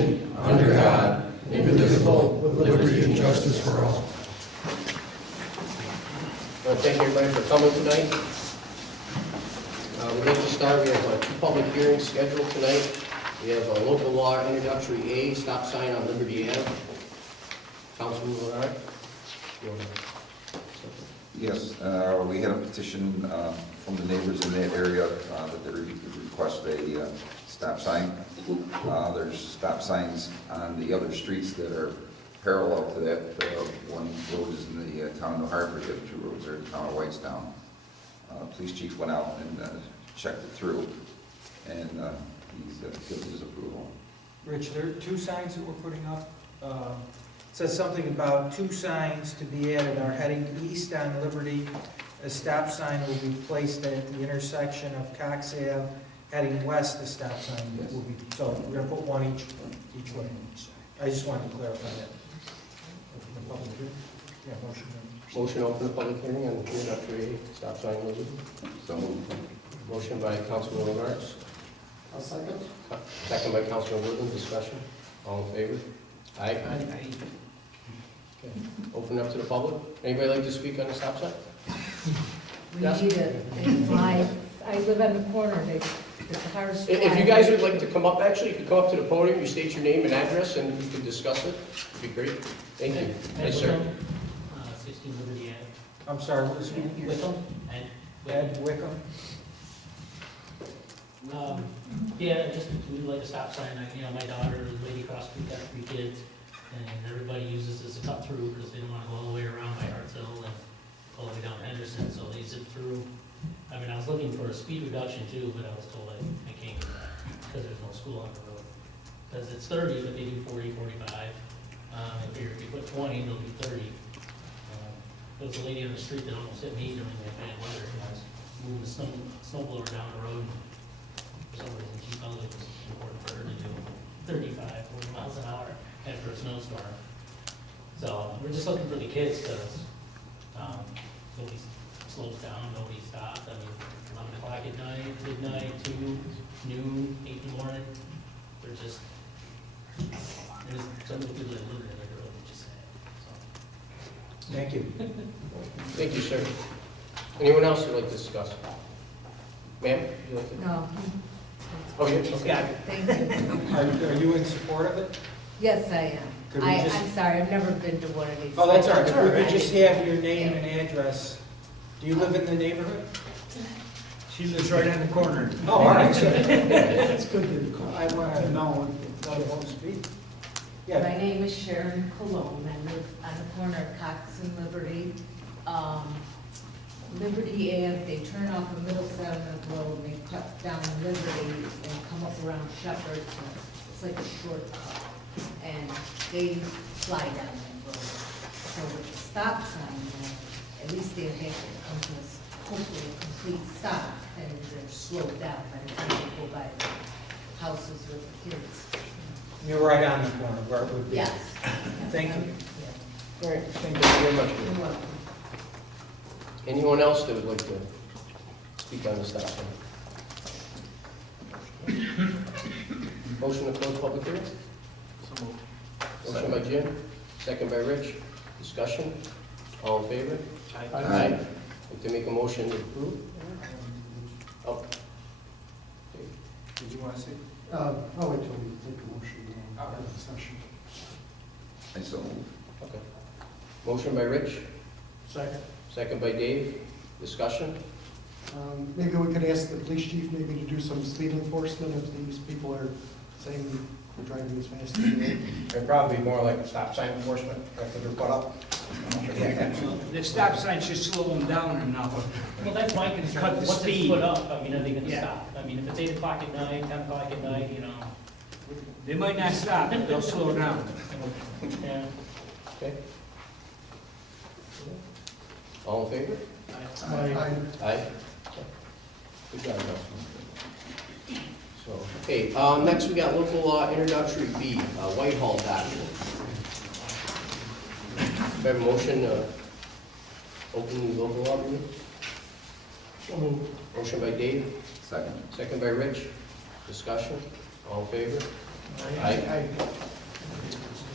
nation, under God, indivisible, with liberty and justice for all. Thank you everybody for coming tonight. We'd like to start, we have two public hearings scheduled tonight. We have a local law introductory A, stop sign on Liberty Ave. Councilman Leonard. Yes, we had a petition from the neighbors in that area that they request a stop sign. There's stop signs on the other streets that are parallel to that. One road is in the town of Hartford, the other two roads are in the town of Whitestown. Police chief went out and checked it through, and he's given his approval. Rich, there are two signs that we're putting up. It says something about two signs to be added are heading east on Liberty. A stop sign will be placed at the intersection of Cox Ave. Heading west, the stop sign will be, so we're gonna put one each way. I just wanted to clarify that. Open the public hearing. Yeah, motion. Motion to open the public hearing on introductory A, stop sign Liberty. So moved. Motion by Councilman Leonard. I'll second. Second by Councilman Woodland, discussion. All in favor? Aye. Okay. Open up to the public. Anybody like to speak on the stop sign? We Yes. need it. I live on the corner, the cars. If you guys would like to come up, actually, you could come up to the podium, you state your name and address, and we could discuss it. It'd be great. Thank you. Yes, sir. 16 Liberty Ave. I'm sorry, what was it? Wickham? And Ed Wickham? yeah, just we would like a stop sign. My daughter, the lady across the street, got 3 kids, and everybody uses this as a cut through because they don't want to go all the way around by Hartsville and all the way down Henderson, so they zip through. I was looking for a speed reduction too, but I was told I can't get that because there's no school on the road. Because it's 30, but they do 40, 45. I figure if you put 20, they'll do 30. There was a lady on the street that almost hit me during that bad weather. I was moving the snow blower down the road. For some reason, she felt it was important for her to do 35, 40 miles an hour after a snowstorm. So we're just looking for the kids because nobody slows down, nobody stops. 11 o'clock at night, midnight, 2, noon, 8 in the morning. They're just, there's some of the people that live there that are really just sad. So. Thank you. Thank you, sir. Anyone else who'd like to discuss? Ma'am, would you like to? No, Oh, yeah, okay. thank you. Are you in support of it? Yes, I Could am. we just- I'm sorry, I've never been to one of these. Oh, that's all right. If That's we could right. just have your name and address. Do you live in the neighborhood? She lives right on the corner. Oh, all right. It's good to I want to know. know what it won't speak. My Yeah, name is Sharon Cologne. I live on the corner of Cox and Liberty. Liberty Ave, they turn off the middle Seventh Road, and they cut down Liberty and come up around Shepherd. It's like a shortcut, and they fly down that road. So with the stop sign, at least they have to come to a, hopefully a complete stop, and they're slowed down by the time they go by the houses with the kids. you're right on the corner where it would be. Yes. Thank you. Yeah. All right, thank you very much. You're welcome. Anyone else that would like to speak on the stop sign? Motion to close public hearing? Motion by Jim, second by Rich. Discussion? All in favor? Aye. Like to make a motion to approve? Oh. Okay. Did you want to say? I'll wait till we take a motion out of the session. I so moved. Okay. Motion by Rich, Second. second by Dave. Discussion? Maybe we could ask the police chief maybe to do some speed enforcement if these people are saying they're driving as fast as they are. It'd probably be more like a stop sign enforcement after they're put up. The stop sign should slow them down enough. Well, that's my concern. Cut the Once it's speed. put up, are they gonna Yeah. stop? If it's 8 o'clock at night, 10 o'clock at night, They might not stop, but they'll slow down. yeah. Okay. All in favor? Aye. Aye. Good job, Councilman. So, okay, next we got local law introductory B, Whitehall document. Do I have a motion to open the local law meeting? Motion by Dave, Second. second by Rich. Discussion, all in favor? Aye.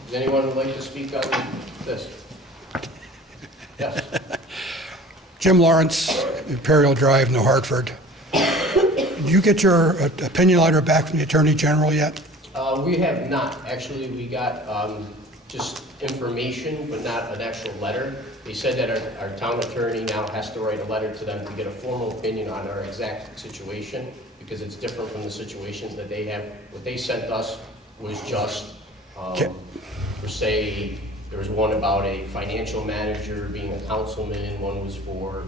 Does anyone would like to speak on this? Yes. Jim Lawrence, Imperial Drive, New Hartford. Did you get your opinion letter back from the Attorney General yet? We have not. Actually, we got just information, but not an actual letter. They said that our town attorney now has to write a letter to them to get a formal opinion on our exact situation, because it's different from the situations that they have. What they sent us was just, for say, there was one about a financial manager being a councilman, one was for,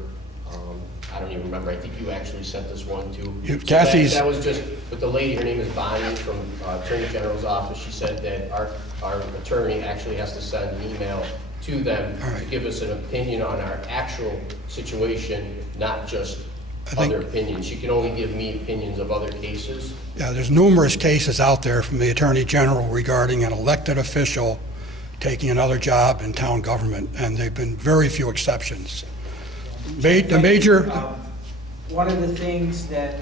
I don't even remember, I think you actually sent this one too. So Kathy's- that was just, but the lady, her name is Bonnie from Attorney General's office, she said that our attorney actually has to send an email to them All to right. give us an opinion on our actual situation, not just I think- other opinions. She can only give me opinions of other cases. Yeah, there's numerous cases out there from the Attorney General regarding an elected official taking another job in town government, and there've been very few exceptions. The major, One of the things that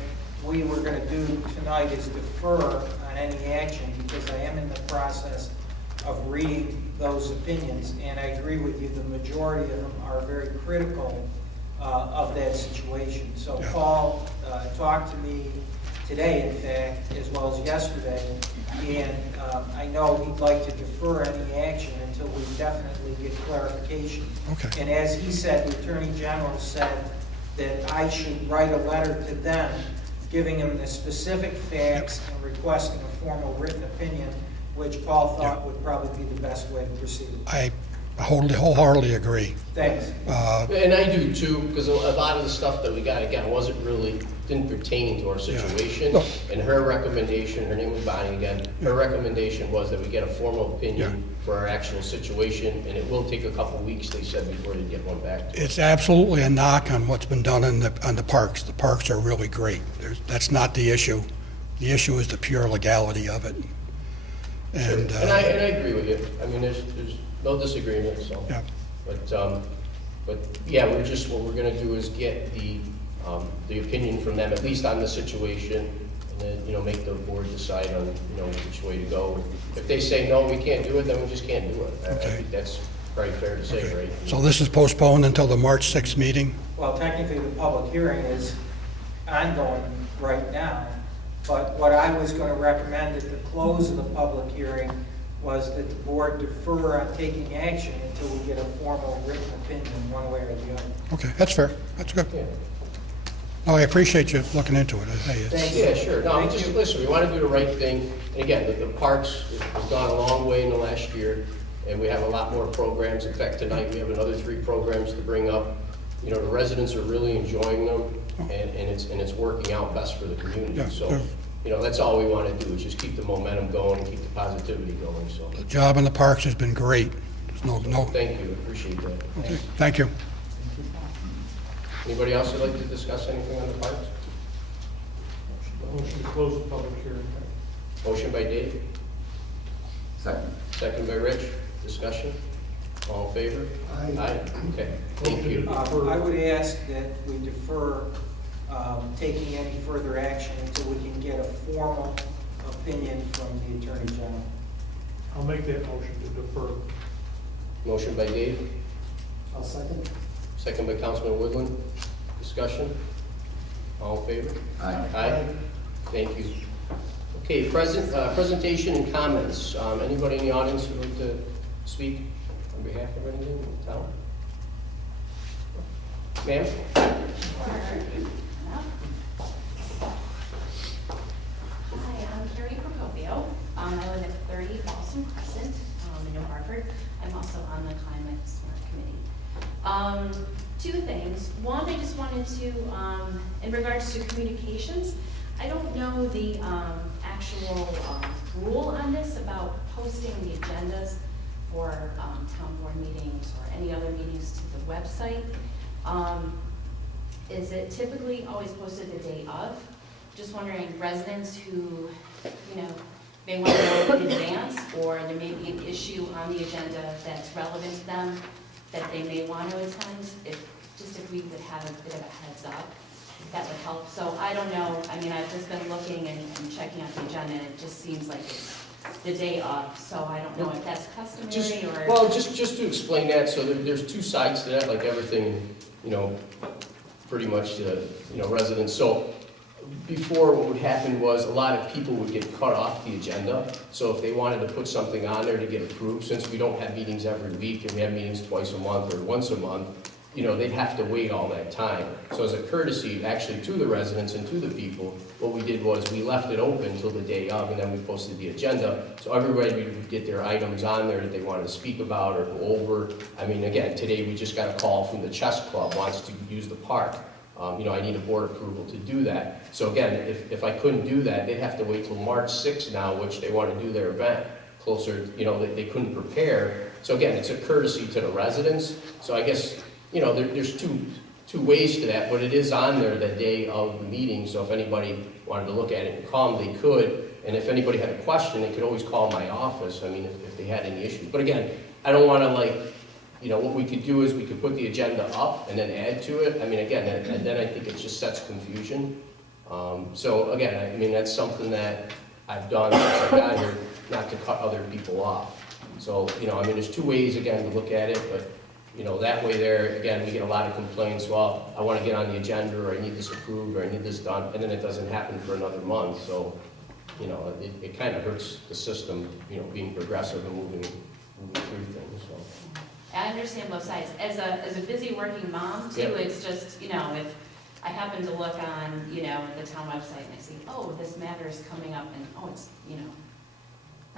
we were going to do tonight is defer on any action, because I am in the process of reading those opinions, and I agree with you, the majority of them are very critical of that situation. So Yeah. Paul talked to me today, in fact, as well as yesterday, and I know he'd like to defer any action until we definitely get clarification. okay, And as he said, the Attorney General said that I should write a letter to them, giving them the specific facts and requesting a formal written opinion, which Paul thought would probably be the best way to proceed. I wholeheartedly agree. Thanks. And I do too, because a lot of the stuff that we got, again, didn't pertain to our situation. No. And her recommendation, her name was Bonnie again, her recommendation was that we get a formal opinion for our actual situation, and it will take a couple weeks, they said, before they get one back to us. It's absolutely a knock on what's been done on the parks. The parks are really great. That's not the issue. The issue is the pure legality of it. And, And I agree with you. I mean, there's no disagreement, so. yeah. But yeah, what we're gonna do is get the opinion from them, at least on the situation, and then, make the board decide on, which way to go. If they say, no, we can't do it, then we just can't do it. I Okay. think that's probably fair to say, Okay. right? So this is postponed until the March 6th meeting? Well, technically, the public hearing is ongoing right now, but what I was going to recommend at the close of the public hearing was that the board defer on taking action until we get a formal written opinion one way or the other. Okay, that's fair. That's good. Yeah. No, I appreciate you looking into it. Hey, it's- Thank Yeah, sure. No, Thank just you. listen, we want to do the right thing. And again, the parks has gone a long way in the last year, and we have a lot more programs. In fact, tonight, we have another 3 programs to bring up. The residents are really enjoying them, and it's working out best for the community. Yeah, So, that's all we want to do, is just keep the momentum going and keep the positivity going, so. The job in the parks has been great. There's no, Thank you, appreciate that. okay, thank you. Anybody else would like to discuss anything on the parks? Motion to close the public hearing. Motion by Dave, Second. second by Rich. Discussion? All in favor? Aye. Aye, okay, thank you. I would ask that we defer taking any further action until we can get a formal opinion from the Attorney General. I'll make that motion to defer. Motion by Dave, I'll second. second by Councilman Woodland. Discussion? All in favor? Aye. Aye. Thank you. Okay, presentation and comments. Anybody in the audience who'd like to speak on behalf of anything in town? Ma'am? Hi, I'm Carrie Procopio. I live at 30 Boston Crescent in New Hartford. I'm also on the Climate Smart Committee. 2 things. One, I just wanted to, in regards to communications, I don't know the actual rule on this about posting the agendas for town board meetings or any other meetings to the website. Is it typically always posted the day of? Just wondering, residents who, may want to know in advance, or there may be an issue on the agenda that's relevant to them that they may want to attend, if we could have a bit of a heads up, that would help. So I don't know, I've just been looking and checking out the agenda, and it just seems like it's the day of, so I don't know if that's Just, customary or. well, just to explain that, so there's two sides to that, like everything, pretty much, residents. So before, what would happen was a lot of people would get cut off the agenda. So if they wanted to put something on there to get approved, since we don't have meetings every week and we have meetings twice a month or once a month, they'd have to wait all that time. So as a courtesy, actually, to the residents and to the people, what we did was we left it open until the day of, and then we posted the agenda. So everybody would get their items on there that they wanted to speak about or go over. I mean, again, today we just got a call from the chess club, wants to use the park. I need a board approval to do that. So again, if I couldn't do that, they'd have to wait till March 6th now, which they want to do their event closer, they couldn't prepare. So again, it's a courtesy to the residents. So I guess, there's two ways to that, but it is on there the day of the meeting. So if anybody wanted to look at it and come, they could. And if anybody had a question, they could always call my office, if they had any issues. But again, I don't want to what we could do is we could put the agenda up and then add to it. Again, and then I think it just sets confusion. So again, that's something that I've done since I got here, not to cut other people off. So, there's two ways, again, to look at it, but, that way there, again, we get a lot of complaints, well, I want to get on the agenda, or I need this approved, or I need this done, and then it doesn't happen for another month. So, it kind of hurts the system, being progressive and moving through things, so. I understand both sides. As a busy working mom too, Yeah. it's just, if I happen to look on, the town website and I see, oh, this matter is coming up and, oh, it's,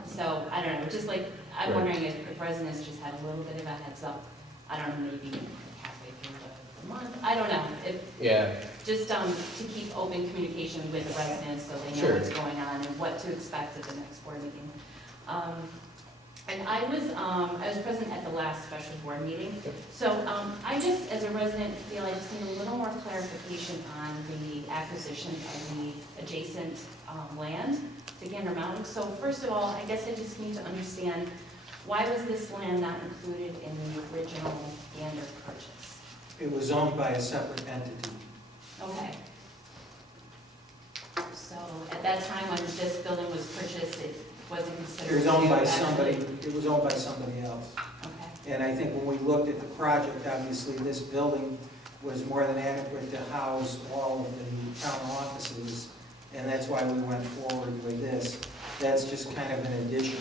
So, I don't know, just like, I'm Right. wondering if residents just had a little bit of a heads up, I don't know, maybe halfway through the month, I don't know. Yeah, Just to keep open communication with the residents so they know Sure. what's going on and what to expect at the next board meeting. And I was present at the last special board meeting. So I just, as a resident, feel I just need a little more clarification on the acquisition of the adjacent land to Gander Mountain. So first of all, I guess I just need to understand, why was this land not included in the original Gander purchase? It was owned by a separate entity. Okay. So at that time when this building was purchased, it wasn't considered. It was owned by to somebody, actually- it was owned by somebody else. Okay. And I think when we looked at the project, obviously, this building was more than adequate to house all of the town offices, and that's why we went forward with this. That's just kind of an addition.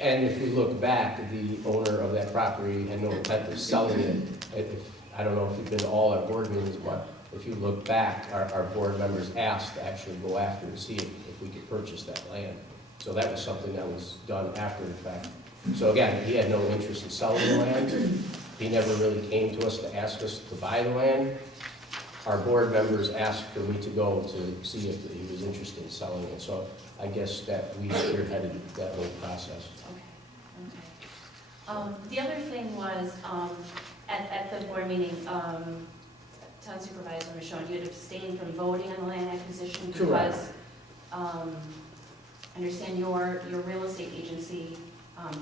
and if we look back, the owner of that property had no intent of selling it. I don't know if you've been to all our board meetings, but if you look back, our board members asked to actually go after to see if we could purchase that land. So that was something that was done after the fact. So again, he had no interest in selling the land. He never really came to us to ask us to buy the land. Our board members asked for me to go to see if he was interested in selling it. So I guess that we spearheaded that whole process. Okay. The other thing was, at the board meeting, town supervisor was showing you had abstained from voting on the land acquisition because, Correct. I understand your real estate agency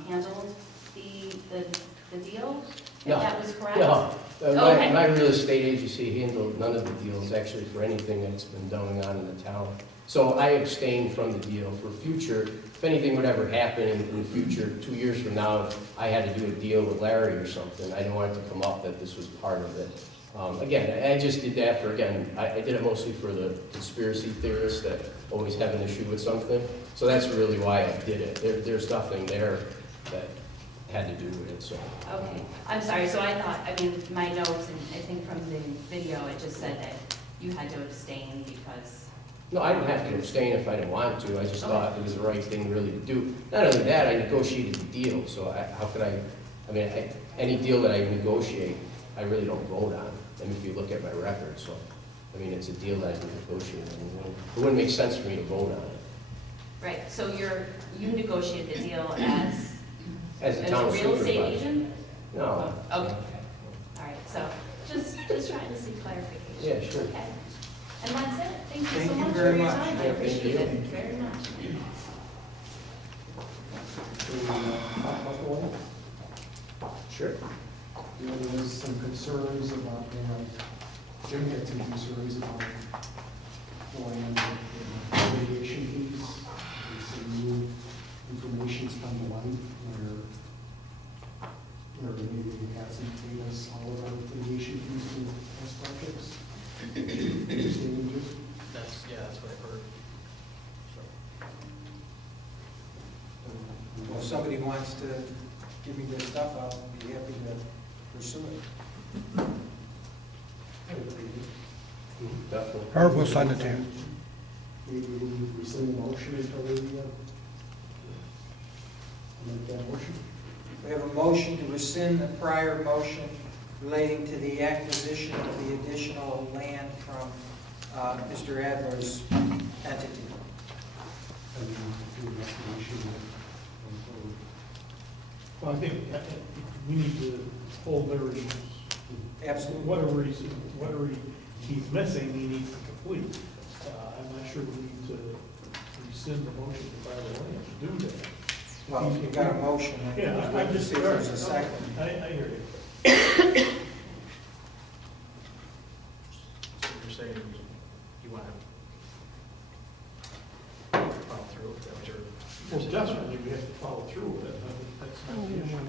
handled the deal? If No. that was correct? No, Okay. my real estate agency handled none of the deals actually for anything that's been going on in the town. So I abstained from the deal for future, if anything would ever happen in the future, 2 years from now, if I had to do a deal with Larry or something, I didn't want it to come up that this was part of it. Again, I just did that for, I did it mostly for the conspiracy theorists that always have an issue with something. So that's really why I did it. There's nothing there that had to do with it, so. Okay, I'm sorry, so I thought, my notes, and I think from the video, it just said that you had to abstain because. No, I didn't have to abstain if I didn't want to. I just thought it was the right thing really to do. Not only that, I negotiated the deal, so how could any deal that I negotiate, I really don't vote on. If you look at my record, so, it's a deal that I negotiated. It wouldn't make sense for me to vote on it. Right, so you negotiated the deal as As a a town real estate supervisor. agent? No. Okay, all right, so just trying to see clarification. Yeah, sure. Okay. And that's it, thank you Thank so you much for very your much. time, I Yeah, thank appreciate you. it very much. Sure. There was some concerns about, Jim had some concerns about the land, radiation fees. He said, if somebody wants to give me their stuff, I'll be happy to pursue it. Definitely. Herb will send it to you. Maybe we rescind the motion until they, make that motion. We have a motion to rescind the prior motion relating to the acquisition of the additional land from Mr. Adler's entity. And do the explanation until Well, I think we need to hold every, Absolutely. whatever he's missing, he needs to complete. I'm not sure we need to rescind the motion to buy the land to do that. Well, you got a motion. I Yeah, think I'm we'll just, see if there's a second. I hear you. So you're saying you want to follow through, is that what you're Well, definitely, we have to follow through with it. I mean, that's not the issue.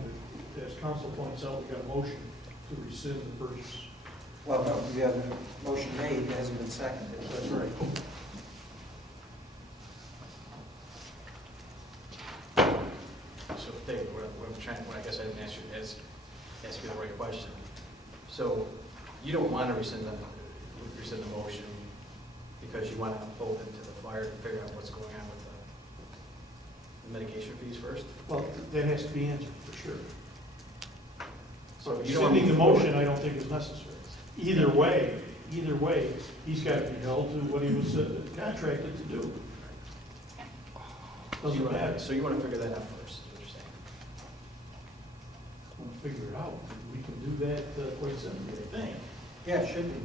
As council points out, we got a motion to rescind the purchase. Well, no, we have a motion made, it hasn't been seconded. That's right. So, Dave, what I'm trying, what I guess I didn't ask you the right question. So, you don't want to rescind the motion because you want to hold it to the fire to figure out what's going on with the mitigation fees first? Well, that has to be answered for sure. So you don't Rescinding the move motion, forward. I don't think is necessary. Either way, he's got to be held to what he was contracted to do. Doesn't matter. So you want to figure that out first, is what you're saying? We'll figure it out. We can do that quite simply, I think. Yeah, it should be.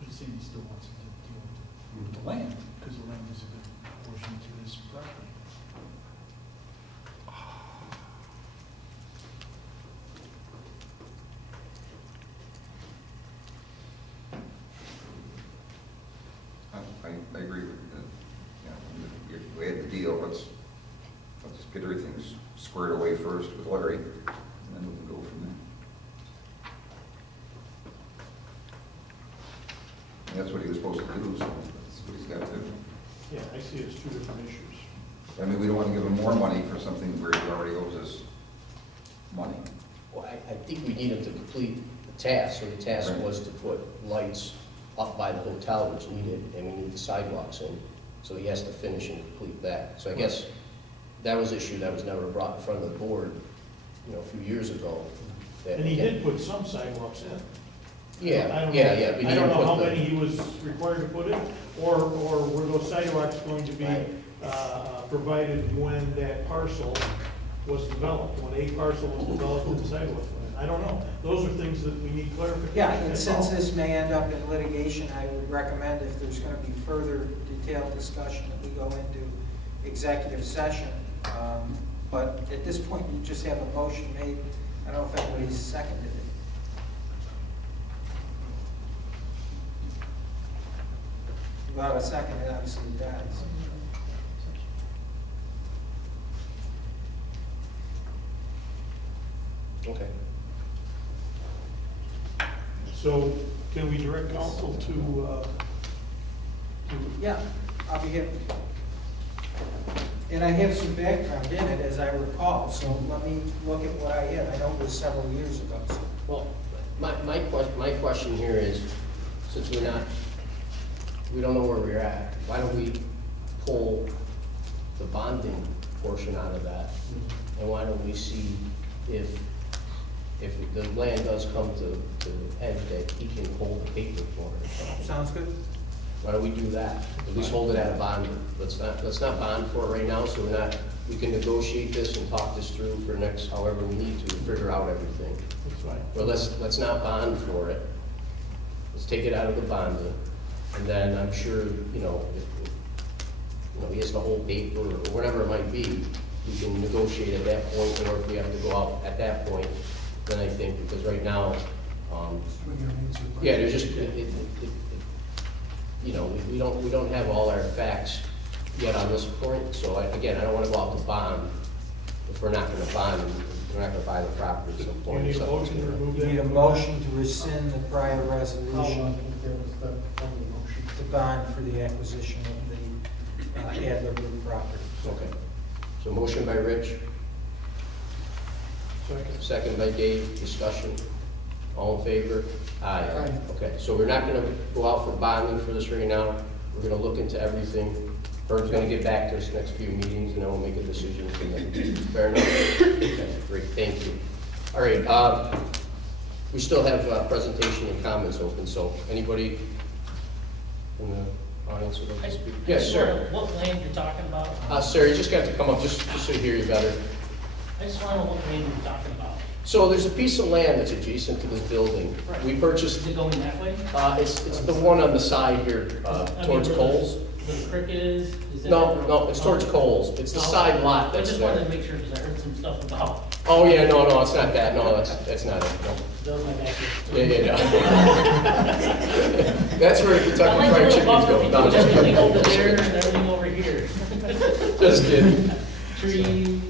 He's saying he still wants to deal with the land, because the land is a good portion to his property. I agree with that. You know, we had the deal, let's get everything squared away first with Larry, and then we can go from there. And that's what he was supposed to do, so that's what he's got to do. Yeah, I see it's two different issues. I mean, we don't want to give him more money for something where he already owes us money. Well, I think we need him to complete the task, so the task Right. was to put lights up by the hotel, which needed, and we need the sidewalks in, so he has to finish and complete that. So I guess that was an issue that was never brought in front of the board, you know, a few years ago. that- And he did put some sidewalks in. Yeah, I don't yeah, know- yeah. but he I don't didn't know how put the- many he was required to put in, or were those sidewalks going to be Right. provided when that parcel was developed, when a parcel was developed and the sidewalks went in? I don't know. Those are things that we need clarification. Yeah, and That's since all. this may end up in litigation, I would recommend if there's going to be further detailed discussion, that we go into executive session. But at this point, you just have a motion made. I don't know if anybody's seconded it. Without a second, it obviously dies. Okay. So can we direct council to Yeah, I'll be here. And I have some background in it, as I recall, so let me look at what I have. I know it was several years ago, so. Well, my question here is, since we don't know where we're at, why don't we pull the bonding portion out of that? And why don't we see if the land does come to edge that he can hold the paper for it? Sounds good? Why don't we do that? At least hold it at a bond. Let's not bond for it right now, so we can negotiate this and talk this through for next, however we need to figure out everything. That's fine. But let's not bond for it. Let's take it out of the bonding, and then I'm sure, you know, if he has the whole paper or whatever it might be, we can negotiate at that point, or if we have to go out at that point, then I think, because right now, yeah, there's just, you know, we don't have all our facts yet on this point, so again, I don't want to go out to bond if we're not going to bond, and we're not going to buy the property at some You point. need a motion to remove You that? need a motion to rescind the prior How resolution. long, there was the only motion. the bond for the acquisition of the Adler Group property. Okay. So motion by Rich, second by Dave, discussion. All in favor? Aye. Aye. Okay, so we're not gonna go out for bonding for this right now. We're gonna look into everything. Herb's gonna get back to us next few meetings, and then we'll make a decision from there. Fair enough? Okay, great, thank you. All right, we still have presentation and comments open, so anybody in the audience would like to speak? Yes, sir. What land you're talking about? Sir, you just got to come up, just so you hear you better. I just want to know what land you're talking about. So there's a piece of land that's adjacent to this building. Right. We purchased, Is it going that way? it's the one on the side here, I mean, towards where Coles. The cricket is? That No, the- no, it's towards Coles. It's the Oh. side lot I that's just wanted there. to make sure, because I heard some stuff about, Oh, yeah, no, it's not that. No, that's not it. No. that was my backyard. Yeah, no. That's where Kentucky I like Fried the Chicken's little buffer going. No, between just everything over there kidding. and everything over here. Just kidding. Trees.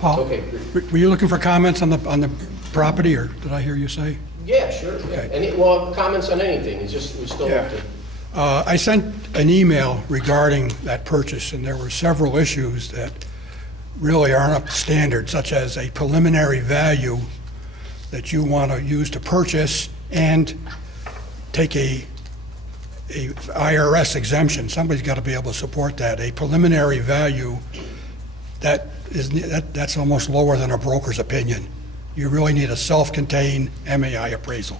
Paul, Okay, great. were you looking for comments on the property, or did I hear you say? Yeah, sure. Yeah. Okay. Well, comments on anything. It's just, we still have to. I sent an email regarding that purchase, and there were several issues that really aren't up to standard, such as a preliminary value that you want to use to purchase and take a IRS exemption. Somebody's got to be able to support that. A preliminary value that's almost lower than a broker's opinion. You really need a self-contained MAI appraisal.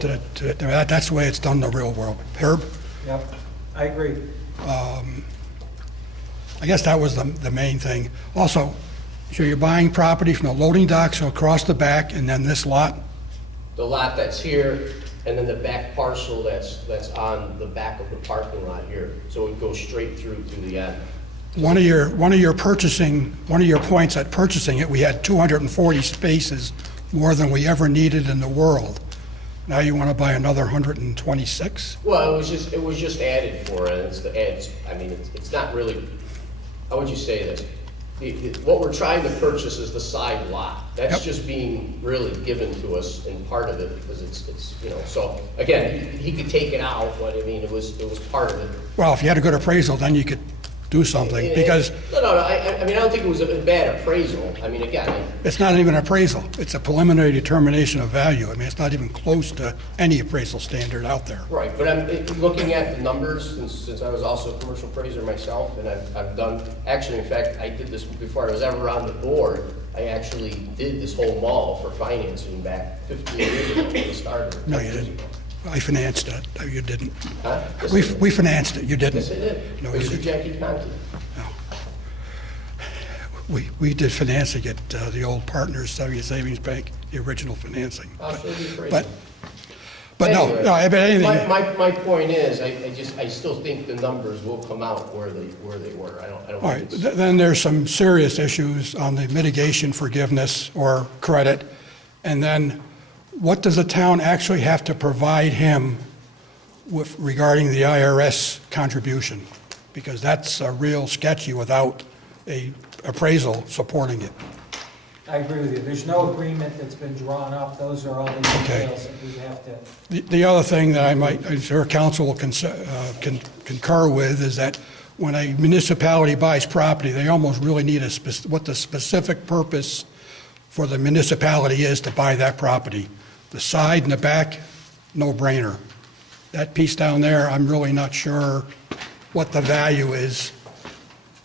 That's the way it's done in the real world. Herb? Yep, I agree. I guess that was the main thing. Also, so you're buying property from the loading docks across the back, and then this lot? The lot that's here, and then the back parcel that's on the back of the parking lot here. So it goes straight through to the end. One of your points at purchasing it, we had 240 spaces, more than we ever needed in the world. Now you want to buy another 126? Well, it was just added for it. It's not really, how would you say this? What we're trying to purchase is the side lot. That's Yep. just being really given to us in part of it, because it's, so, again, he could take it out, but I mean, it was part of it. Well, if you had a good appraisal, then you could do something, because No, I don't think it was a bad appraisal. I mean, again, it's not even an appraisal. It's a preliminary determination of value. I mean, it's not even close to any appraisal standard out there. right, but I'm looking at the numbers, since I was also a commercial appraiser myself, and I've done, actually, in fact, I did this before I was ever on the board. I actually did this whole mall for financing back 15 years ago when it started. No, you didn't. I financed it. No, you didn't. Huh? Yes, We I did. we financed it. You Yes, I didn't. did. No, It was you through Jackie Conti. We did financing at the old Partners Savings Bank, the original financing. I'll show you the appraisal. But no, Anyway, no, but anything, My point is, I still think the numbers will come out where they were. I don't all right, think it's. then there's some serious issues on the mitigation forgiveness or credit. And then what does the town actually have to provide him with regarding the IRS contribution? Because that's real sketchy without a appraisal supporting it. I agree with you. There's no agreement that's been drawn up. Those are all the details that we have to. The other thing that I'm sure council will concur with is that when a municipality buys property, they almost really need what the specific purpose for the municipality is to buy that property. The side and the back, no brainer. That piece down there, I'm really not sure what the value is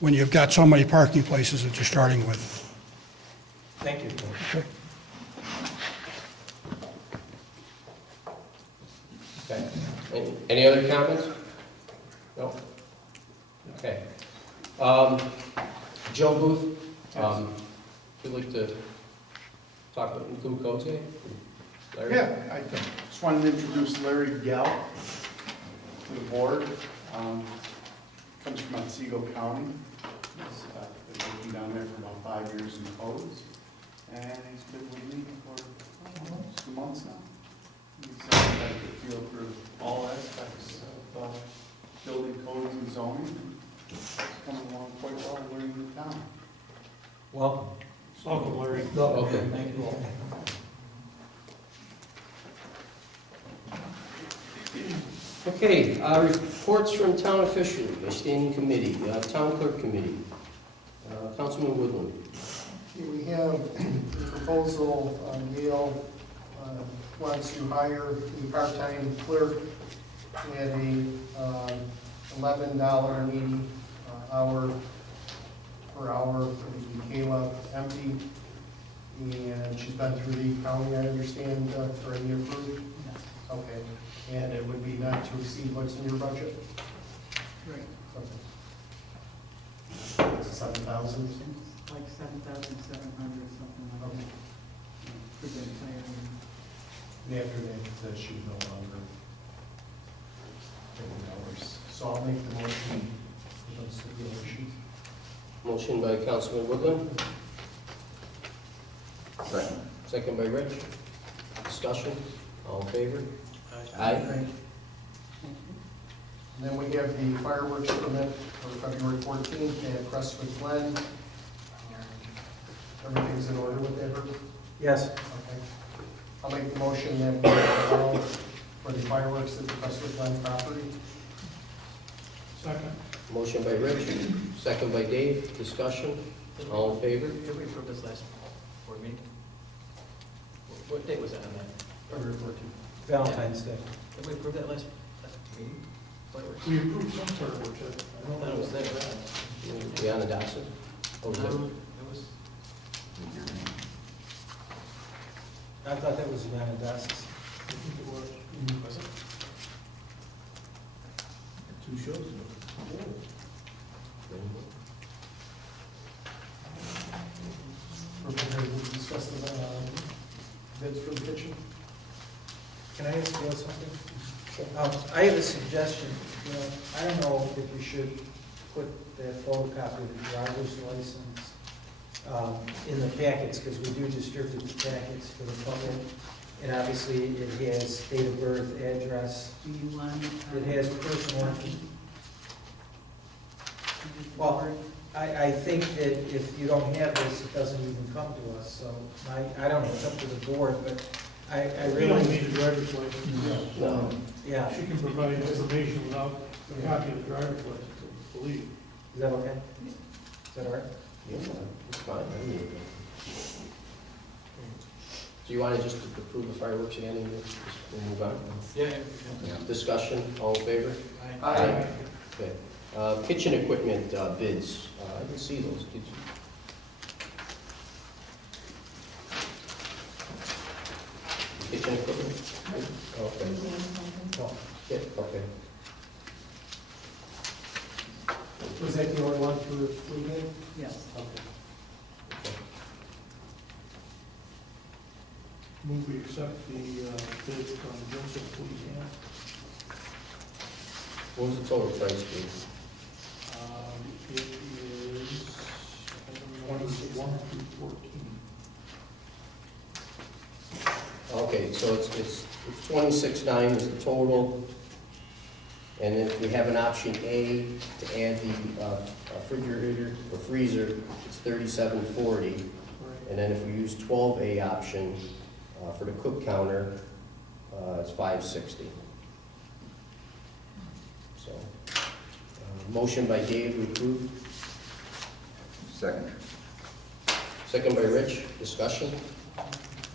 when you've got so many parking places that you're starting with. Thank you. Okay. Okay. Any other comments? No? Okay. Joe Booth, would you like to talk about include codes here? Larry? Yeah, I just wanted to introduce Larry Gell to the board. Comes from Otsego County. He's been working down there for about 5 years in codes, and he's been with me for almost 2 months now. He's got a good feel for all aspects of building codes and zoning, and he's coming along quite well learning the town. Welcome. Welcome, Larry. Okay. Thank you. Okay, reports from town officials, a standing committee, town clerk committee. Councilman Woodland. Okay, we have a proposal, Gail wants to hire a part-time clerk at a $11.80 hour per hour. It'll be Kayla Empty. And she's been through the county, I understand, for a year approved? Okay, and it would be not to exceed what's in your budget? Right, Okay. It's 7,000? like 7,700, something like Okay. that. For the entire year. And after that, she's no longer taking hours. So I'll make the motion with those stipulations. Motion by Councilman Woodland, Second. second by Rich. Discussion, all in favor? Aye. And then we have the fireworks permit for February 14th at Crestwood Glen. Everything's in order with that, Herb? Yes. Okay. I'll make the motion that we allow for the fireworks at the Crestwood Glen property. Second. Motion by Rich, second by Dave. Discussion, all in favor? Did we approve this last board meeting? What date was that on that? February 14th. Valentine's Day. Did we approve that last meeting? Fireworks? We approved some fireworks, I I don't thought it know. was there. We on the docket? Oh, is it? It was, I thought that was Yanadas's. I think it was. was it? 2 shows ago. We're prepared to discuss the bids for the kitchen. Can I ask you something? I have a suggestion, you know, I don't know if you should put that photocopy of the driver's license in the packets, because we do distribute the packets to the public. And obviously, it has date of birth, address, Do you want? it has personal. Well, I think that if you don't have this, it doesn't even come to us, so I don't know, it's up to the board, but I We don't really, need a driver's license. No. yeah, She can provide information without a copy of the driver's license, I believe. is that okay? Is that all right? Yeah, it's fine. I mean, so you want to just approve the fireworks again and just move on? Yeah. Discussion, all in favor? Aye. Okay. Kitchen equipment bids, I didn't see those, did you? Kitchen equipment? Okay. No. Yeah, okay. Was that the only one for Fleetwood? Yes. Okay. Move we accept the bid from Joseph Louisiana. What was the total price, please? It is, I don't know, 1 through 14. Okay, so it's 26.9 is the total. And then if we have an option A to add the refrigerator or freezer, it's 37.40. And then if we use 12A option for the cook counter, it's 5.60. So, motion by Dave, we approve. Second. Second by Rich, discussion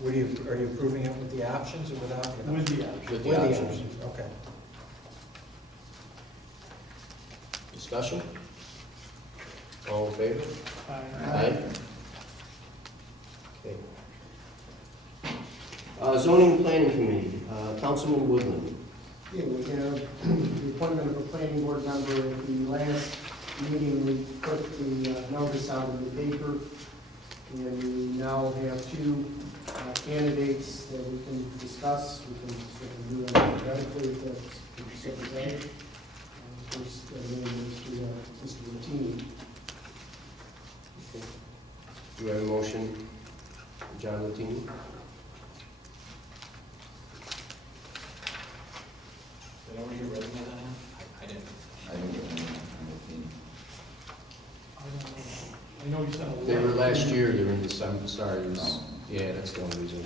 Are you approving it with the options or without? the With options? the option. with the With the options. options, okay. Discussion? All in favor? Aye. Okay. Zoning and Planning Committee, Councilman Woodland. Yeah, we have the appointment of a planning board member. At the last meeting, we put the notice out in the paper, and we now have 2 candidates that we can discuss. We can certainly do that alphabetically if that's what you said today. First, name is Mr. Martini. Do you have a motion, John Latini? Did I read your resume on that? I didn't. I didn't get any. I know you sent a letter. They were last year, they were in December, sorry, it was, yeah, that's the only reason.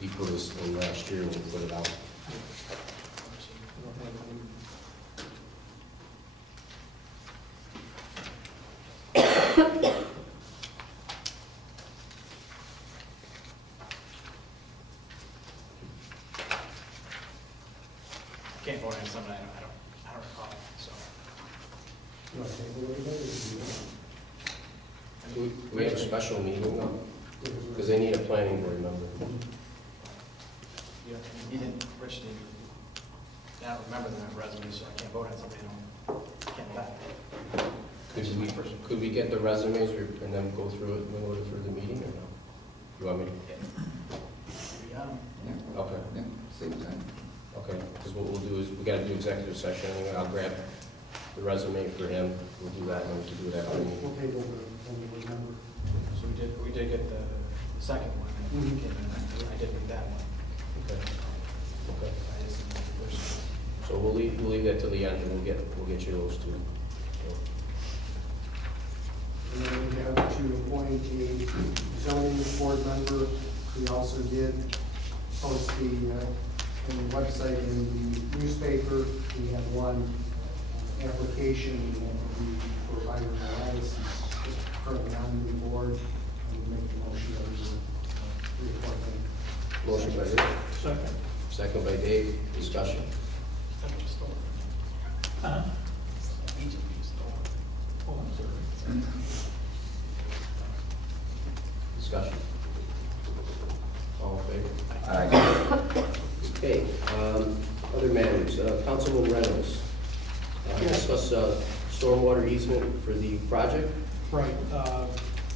He put us in last year when we put it out. Can't vote on something I don't recall, so. You want to take a look at that, or do you want- Do we have a special meeting though? Because they need a planning board member. You didn't, Rich didn't, I don't remember the resume, so I can't vote on something I can't vote. Could we get the resumes and then go through it in order for the meeting or no? You want me to? Yeah. Yeah, Okay, yeah, same time. okay. Because what we'll do is, we gotta do executive session, anyway. I'll grab the resume for him. We'll do that, and we can do it after the meeting. We'll table the planning board member. So we did get the second one, I did read that one. Okay. Okay. I just didn't read the first So we'll leave that till the end, and we'll get you those two. And then we have to appoint a zoning board member. We also did post on the website and the newspaper. We have one application that we provided Elias, he's currently on the board. I would make the motion that we reappoint him. Motion by Rick, Second. second by Dave, discussion. Huh? Oh, I'm sorry. Discussion. All in favor? Aye. Okay, other matters, Councilman Reynolds, discuss stormwater easement for the project. Right,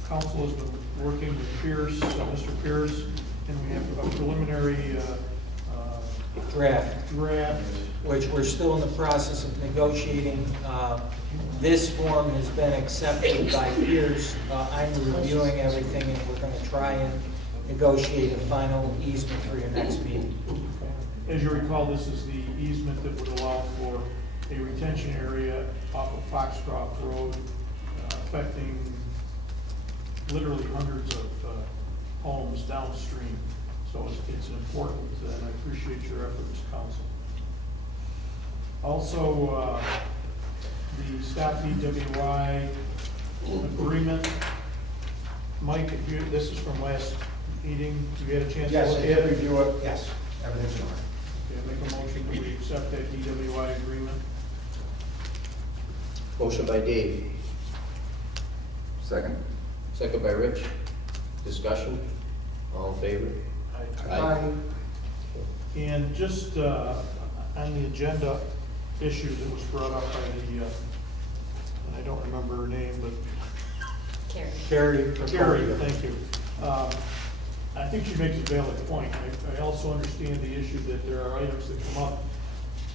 council has been working with Pierce, Mr. Pierce, and we have a preliminary Draft, draft. which we're still in the process of negotiating. This form has been accepted by Pierce. I'm reviewing everything, and we're going to try and negotiate a final easement for your next meeting. As you recall, this is the easement that would allow for a retention area off of Foxcroft Road, affecting literally hundreds of homes downstream. So it's important, and I appreciate your efforts, council. Also, the Stop DWI agreement. Mike, this is from last meeting, you had a chance to Yes, look I at did it? review it, yes, everything's in order. Okay, make a motion that we accept that DWI agreement. Motion by Dave, Second. second by Rich, discussion. All in favor? Aye. And just on the agenda issue that was brought up by the, I don't remember her name, but Carrie. Carrie, thank you. I think she makes a valid point. I also understand the issue that there are items that come up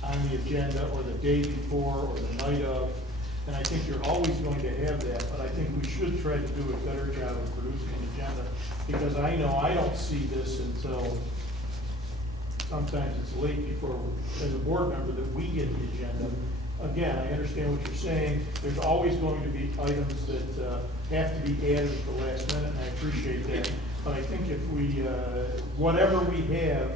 on the agenda or the day before or the night of, and I think you're always going to have that, but I think we should try to do a better job of producing an agenda, because I know I don't see this until sometimes it's late before, as a board member, that we get the agenda. Again, I understand what you're saying. There's always going to be items that have to be added at the last minute, and I appreciate that. But I think if we, whatever we have,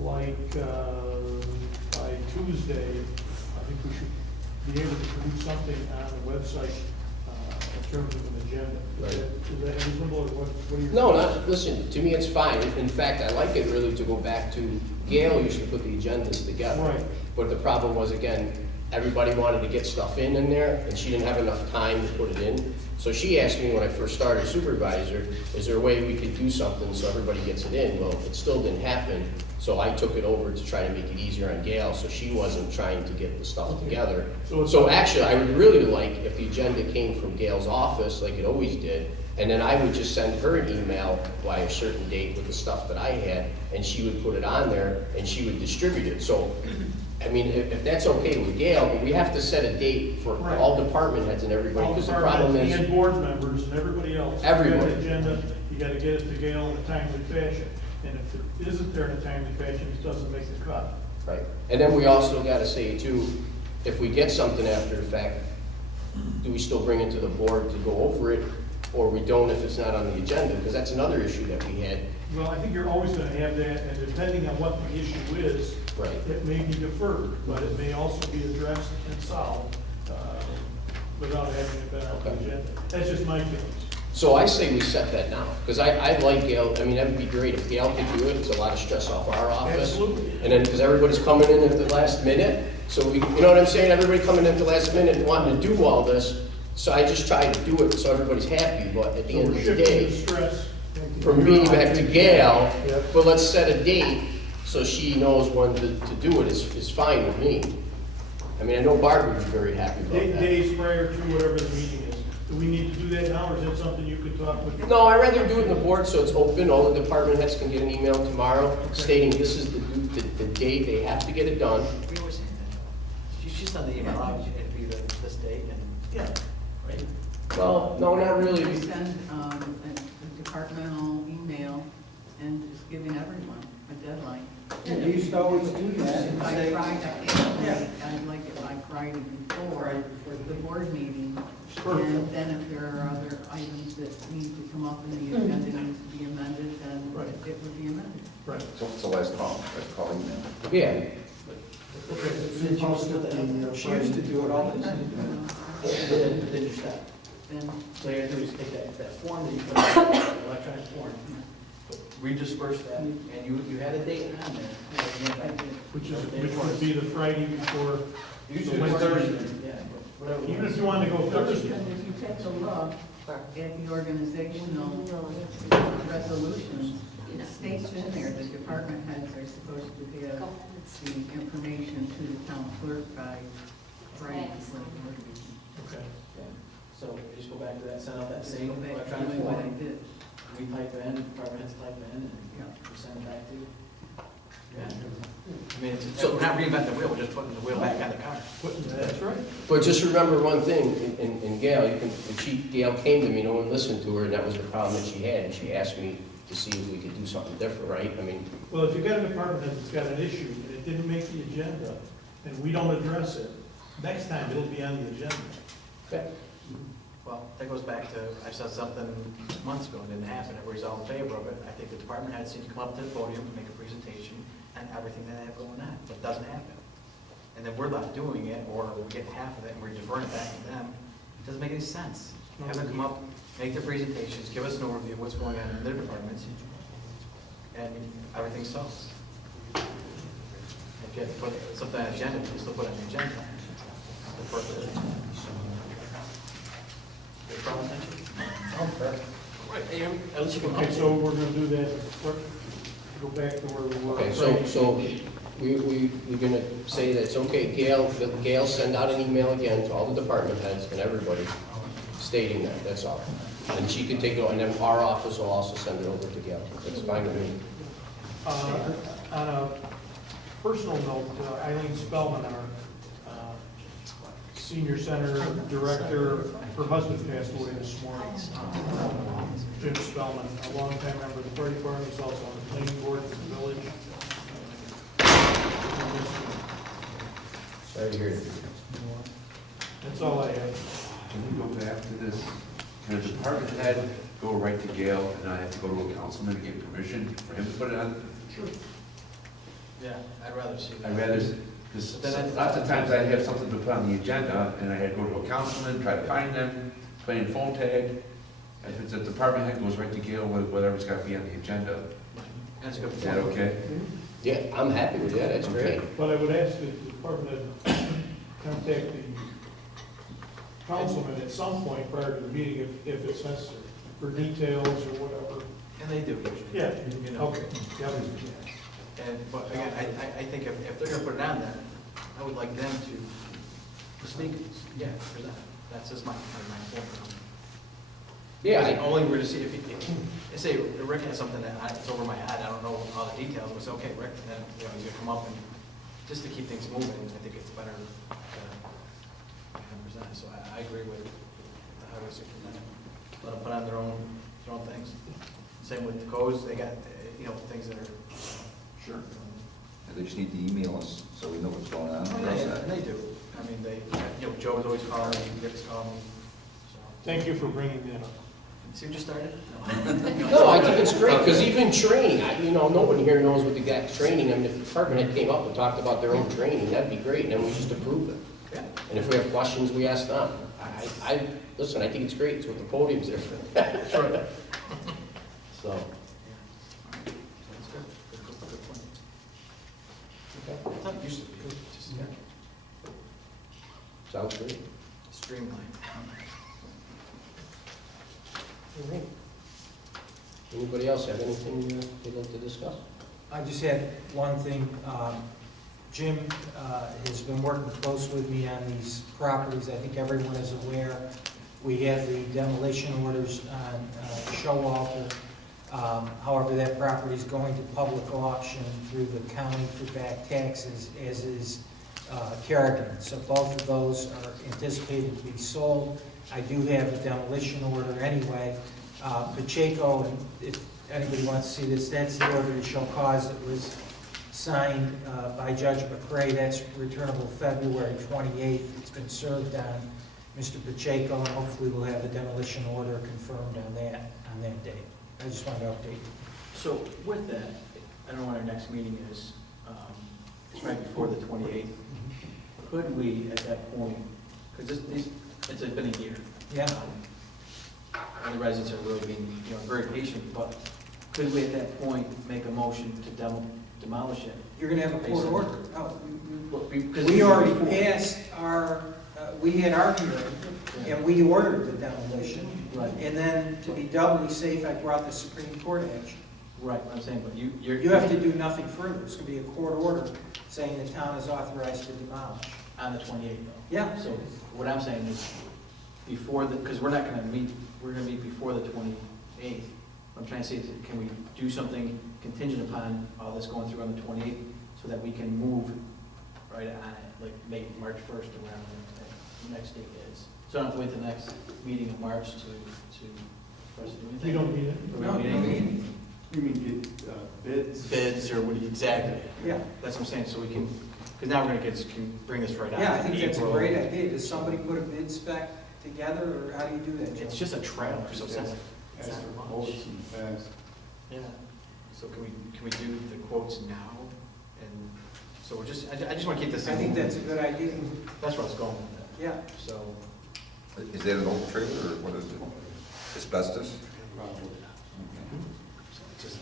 like by Tuesday, I think we should be able to produce something on the website in terms of an agenda. Right. Is that reasonable, or what are your? No, not, listen, to me, it's fine. In fact, I like it really to go back to, Gail used to put the agendas together. Right. But the problem was, again, everybody wanted to get stuff in there, and she didn't have enough time to put it in. So she asked me when I first started supervisor, is there a way we could do something so everybody gets it in? Well, it still didn't happen, so I took it over to try to make it easier on Gail, so she wasn't trying to get the stuff together. So actually, I would really like if the agenda came from Gail's office, like it always did, and then I would just send her an email by a certain date with the stuff that I had, and she would put it on there, and she would distribute it. So, I mean, if that's okay with Gail, but we have to set a date for Right. all department heads and everybody, All because the problem departments is, and board members and everybody else. Everybody. You got an agenda, you gotta get it to Gail in a timely fashion. And if it isn't there in a timely fashion, it doesn't make the cut. right. And then we also gotta say too, if we get something after the fact, do we still bring it to the board to go over it? Or we don't if it's not on the agenda? Because that's another issue that we had. Well, I think you're always gonna have that, and depending on what the issue is, Right. it may be deferred, but it may also be addressed and solved, without having it been on the Okay. agenda. That's just my feelings. So I say we set that now, because I like Gail, I mean, that would be great, if Gail could do it, it's a lot of stress off our office. Absolutely. And then, because everybody's coming in at the last minute, so we, you know what I'm saying, everybody coming in at the last minute and wanting to do all this, so I just try to do it so everybody's happy, but at the So end we're of the shifting the day, stress. from me back to Gail, Yep. but let's set a date so she knows when to do it, is fine with me. I mean, I know Barb would be very happy about that. Days prior to whatever the meeting is. Do we need to do that now, or is that something you could talk with? No, I'd rather do it in the board so it's open, all the department heads can get an email tomorrow stating this is the date they have to get it done. We always say that. She sent the email out, it'd be this date, and, Yeah. right? Well, no, not really. We send a departmental email and just giving everyone a deadline. You used to always do that. By Say- Friday, I'd like it by Friday before the board meeting. And then if there are other items that need to come up in the agenda, needs to be amended, then Right. it would be amended. Right. So it's the last call email. Yeah, She used to do it all the time. Then you stop. Then, So you have to do is take that form that you put in, the electronic form, redisperse that, and you had a date on there. Which would be the Friday before. Usually So it's Wednesday. Thursday, yeah, but whatever. Even if you wanted to go Thursday. and if you take a look at the organizational resolutions, it states in there that department heads are supposed to give the information to the town clerk by Friday before the board meeting. Okay. Yeah. So you just go back to that, send out that Just same go back to electronic doing what I form, did. we type in, department heads type in, and Yeah. we send it back to you. Yeah. I mean, we're not reinventing the wheel, we're just putting the wheel back on the car. That's right. but just remember one thing, in Gail, Gail came to me, no one listened to her, and that was the problem that she had, and she asked me to see if we could do something different, right? I mean, Well, if you've got a department that's got an issue, and it didn't make the agenda, and we don't address it, next time it'll be on the agenda. okay. Well, that goes back to, I said something months ago, it didn't happen, everybody's all in favor of it. I think the department heads need to come up to the podium, make a presentation, and everything that they have going on, but it doesn't happen. And then we're not doing it, or we get half of it, and we're deferring it back to them. It doesn't make any sense. Have them come up, make their presentations, give us an overview of what's going on in their departments, and everything's solved. If you have to put something on the agenda, you still put it on the agenda. Defer to it. Good problem, thank you. Right, at least you can. Okay, so we're gonna do that, go back to where we were. Okay, so we're gonna say that it's okay, Gail send out an email again to all the department heads and everybody stating that, that's all. And she can take it, and then our office will also send it over to Gail, that's fine with me. On a personal note, Eileen Spellman, our senior center director, her husband passed away this morning. Jim Spellman, a longtime member of the fire department, he's also on the planning board for the village. Sorry to hear it. That's all I have. Can we go back to this? Can a department head go right to Gail and I have to go to a councilman to get permission for him to put it on? Sure. Yeah, I'd rather see that. I'd rather, because lots of times I'd have something to put on the agenda and I had to go to a councilman, try to find them, playing phone tag. If it's a department head, goes right to Gail with whatever's got to be on the agenda. That's a good. Is that okay? Yeah, I'm happy with that, that's great. But I would ask that the department head contact the councilman at some point prior to the meeting if it's necessary, for details or whatever. And they do usually. Yeah, You know. okay. Yeah. And, but again, I think if they're gonna put it on there, I would like them to speak, yeah, present. That's just my point. Yeah, Because only we're to see if, say Rick has something that it's over my head, I don't know all the details, but it's okay, Rick, and then, you know, he's gonna come up and, just to keep things moving, I think it's better to present. So I agree with the highway superintendent. Let them put on their own things. Same with the codes, they got, you know, things that are. Sure. And they just need to email us so we know what's going on. And they do. I mean, they, you know, Joe's always calling me, Rick's calling me, so. Thank you for bringing that up. See what you started? No, I think it's great, because even training, nobody here knows what the exact training, I mean, if the department head came up and talked about their own training, that'd be great, and then we just approve it. Yeah. And if we have questions, we ask them. Listen, I think it's great, it's what the podium's there for. That's right. So, That's good. Good point. okay, I thought it used to be good, just sounds great. streamlined. All right. Anybody else have anything they'd like to discuss? I just had one thing. Jim has been working close with me on these properties. I think everyone is aware. We have the demolition orders on Showalter. However, that property is going to public auction through the county for back taxes, as is Kerrigan. So both of those are anticipated to be sold. I do have a demolition order anyway. Pacheco, and if anybody wants to see this, that's the order to show cause that was signed by Judge McCray. That's returnable February 28th. It's been served on Mr. Pacheco, and hopefully we'll have the demolition order confirmed on that date. I just wanted to update you. So with that, I don't know when our next meeting is, it's right before the 28th. Could we, at that point, because it's been a year. Yeah. And the residents are really being, very patient, but could we at that point make a motion to demolish it? You're going to have a court order. Oh, Because we already passed we had our hearing, and we ordered the demolition. Right. And then, to be doubly safe, I brought the Supreme Court action. Right, I'm saying, but You have to do nothing further. It's going to be a court order saying the town is authorized to demolish. on the 28th though. Yeah. So what I'm saying is, before because we're not gonna meet, we're gonna meet before the 28th. What I'm trying to say is, can we do something contingent upon all this going through on the 28th, so that we can move right on it, like make March 1st around the next date is? So I don't have to wait the next meeting of March to for us to do anything? You don't need it. We don't need anything? You mean get bids? Bids or what, exactly. Yeah. That's what I'm saying, so we can, because now we're gonna can bring this right on. Yeah, I think that's a April. great idea. Does somebody put a bid spec together, or how do you do that, Joe? It's just a trailer, so it's not, Ask for quotes and fast. yeah. So can we do the quotes now? And so we're just, I just want to keep this. I think that's a good idea. That's where I was going with that. Yeah. So, Is that an old trailer, or what is it? Asbestos? Probably. so just,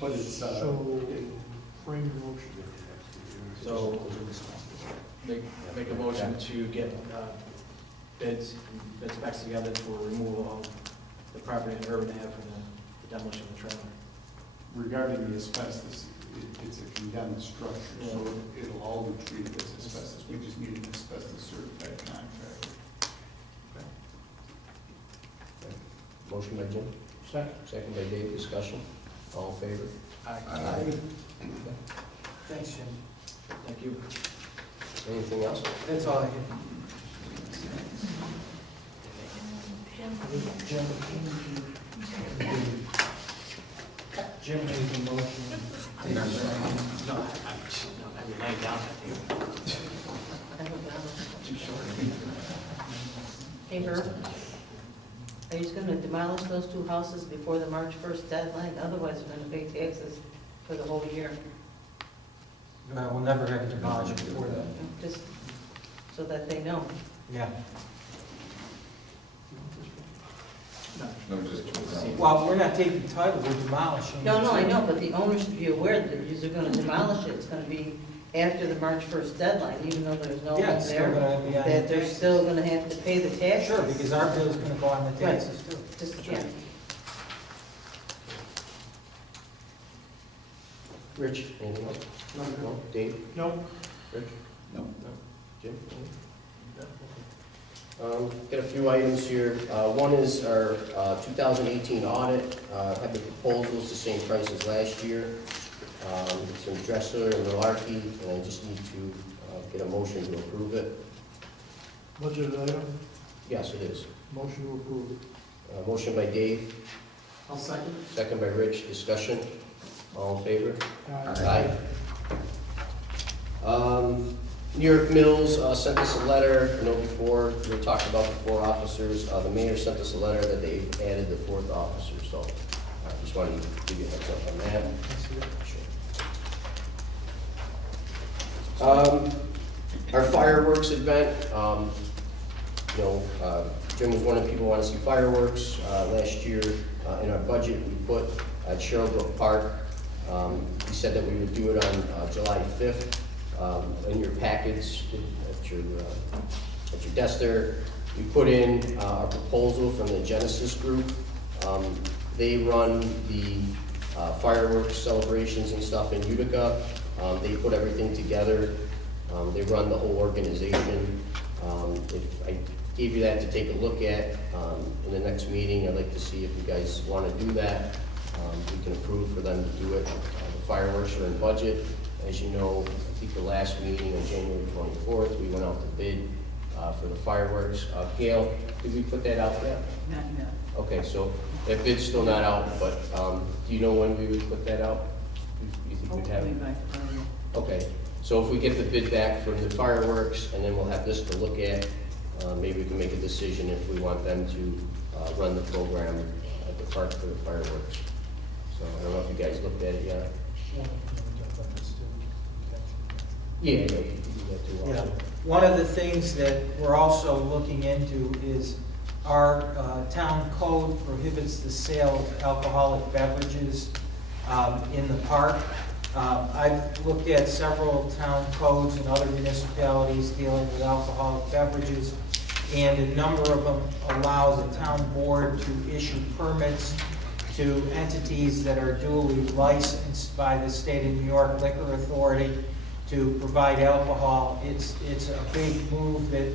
But it's, So, frame your motion. so make a motion to get bid specs together for removal of the property in Urban Ave for the demolition of the trailer. regarding the asbestos, it's a condemned structure, so it'll all be treated as asbestos. We just need an asbestos certified contractor. Motion by Jim, Second. second by Dave, discussion. All in favor? Aye. Thanks, Jim. Thank you. Anything else? That's all I have. Jim made the motion. No, I'd be laying down at the too short. Hey, Herb, are you just gonna demolish those two houses before the March 1st deadline? Otherwise, we're gonna pay taxes for the whole year. We'll never have it demolished before that. Just so that they know. Yeah. No, just. Well, we're not taking title, we're demolishing. No, I know, but the owners should be aware that if you're gonna demolish it, it's gonna be after the March 1st deadline, even though there's no Yeah, one it's still there, gonna be on the that they're taxes. still gonna have to pay the taxes. Sure, because our bill's gonna go on the taxes too. Just, yeah. Rich, anything else? No. Dave? No. Rich? No. Jim? Got a few items here. One is our 2018 audit. Have the proposals the same price as last year. It's in Dressler and Malarkey, and I just need to get a motion to approve it. Budget item, Yes, it is. motion to approve. Motion by Dave, I'll second. second by Rich. Discussion. All in favor? Aye. Aye. New York Mills sent us a letter, I know before, we talked about the 4 officers, the mayor sent us a letter that they added the 4th officer, so I just wanted to give you a heads up on that. Sure. Our fireworks event, Jim was one of the people who wanted to see fireworks. Last year, in our budget, we put at Sherrillbrook Park, we said that we would do it on July 5th. In your packets, at your desk there, we put in our proposal from the Genesis Group. They run the fireworks celebrations and stuff in Utica. They put everything together. They run the whole organization. If I gave you that to take a look at in the next meeting, I'd like to see if you guys want to do that. We can approve for them to do it. The fireworks are in budget. As you know, I think the last meeting on January 24th, we went out to bid for the fireworks. Gail, did we put that out yet? Not yet. Okay, so that bid's still not out, but do you know when we would put that out? You think we'd have? Hopefully by Friday. Okay, so if we get the bid back from the fireworks, and then we'll have this to look at, maybe we can make a decision if we want them to run the program at the park for the fireworks. So I don't know if you guys looked at it yet. Yeah, you can do that too. Yeah. Also. One of the things that we're also looking into is our town code prohibits the sale of alcoholic beverages in the park. I've looked at several town codes in other municipalities dealing with alcoholic beverages, and a number of them allow the town board to issue permits to entities that are duly licensed by the State of New York Liquor Authority to provide alcohol. It's a big move that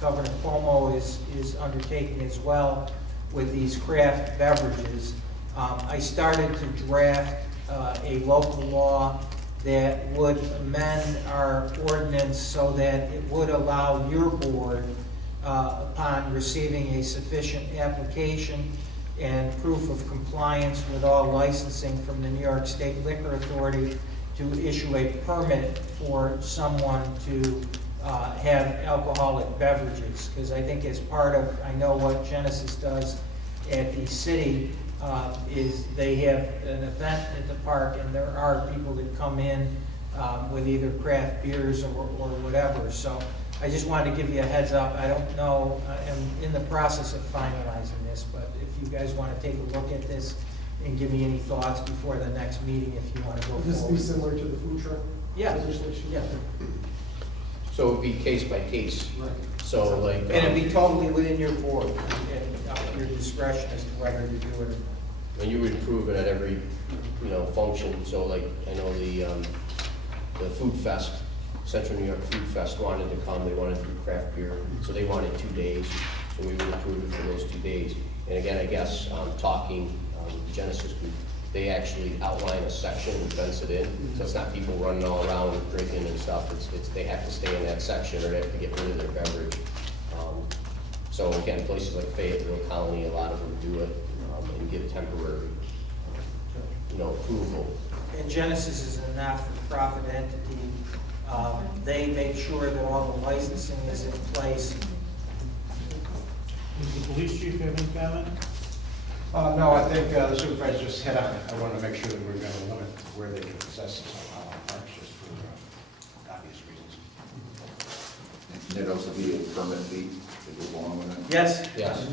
Governor Cuomo is undertaking as well with these craft beverages. I started to draft a local law that would amend our ordinance so that it would allow your board, upon receiving a sufficient application and proof of compliance with all licensing from the New York State Liquor Authority, to issue a permit for someone to have alcoholic beverages. Because I think as part of, I know what Genesis does at the city, is they have an event at the park, and there are people that come in with either craft beers or whatever. So I just wanted to give you a heads up. I don't know, I'm in the process of finalizing this, but if you guys want to take a look at this and give me any thoughts before the next meeting, if you want to go Would this be forward. similar to the food truck? Yeah, legislation? yeah. So it would be case by case. Right. So like. And it'd be totally within your board and your discretion as to whether you do it or. And you would approve it at every, function, so like, I know the Food Fest, Central New York Food Fest wanted to come, they wanted to do craft beer, so they wanted 2 days, so we would approve it for those 2 days. And again, I guess, talking, Genesis Group, they actually outline a section and fence it in, so it's not people running all around drinking and stuff, it's, they have to stay in that section or they have to get rid of their beverage. So again, places like Fayetteville County, a lot of them do it, and give temporary, approval. And Genesis is a not-for-profit entity. They make sure that all the licensing is in place. Does the police chief have any comment? No, I think the supervisor just hit on it. I want to make sure that we're going to limit where they can possess this on parks, just for obvious reasons. And there'd also be a permit fee that goes along with it. Yes? Yes.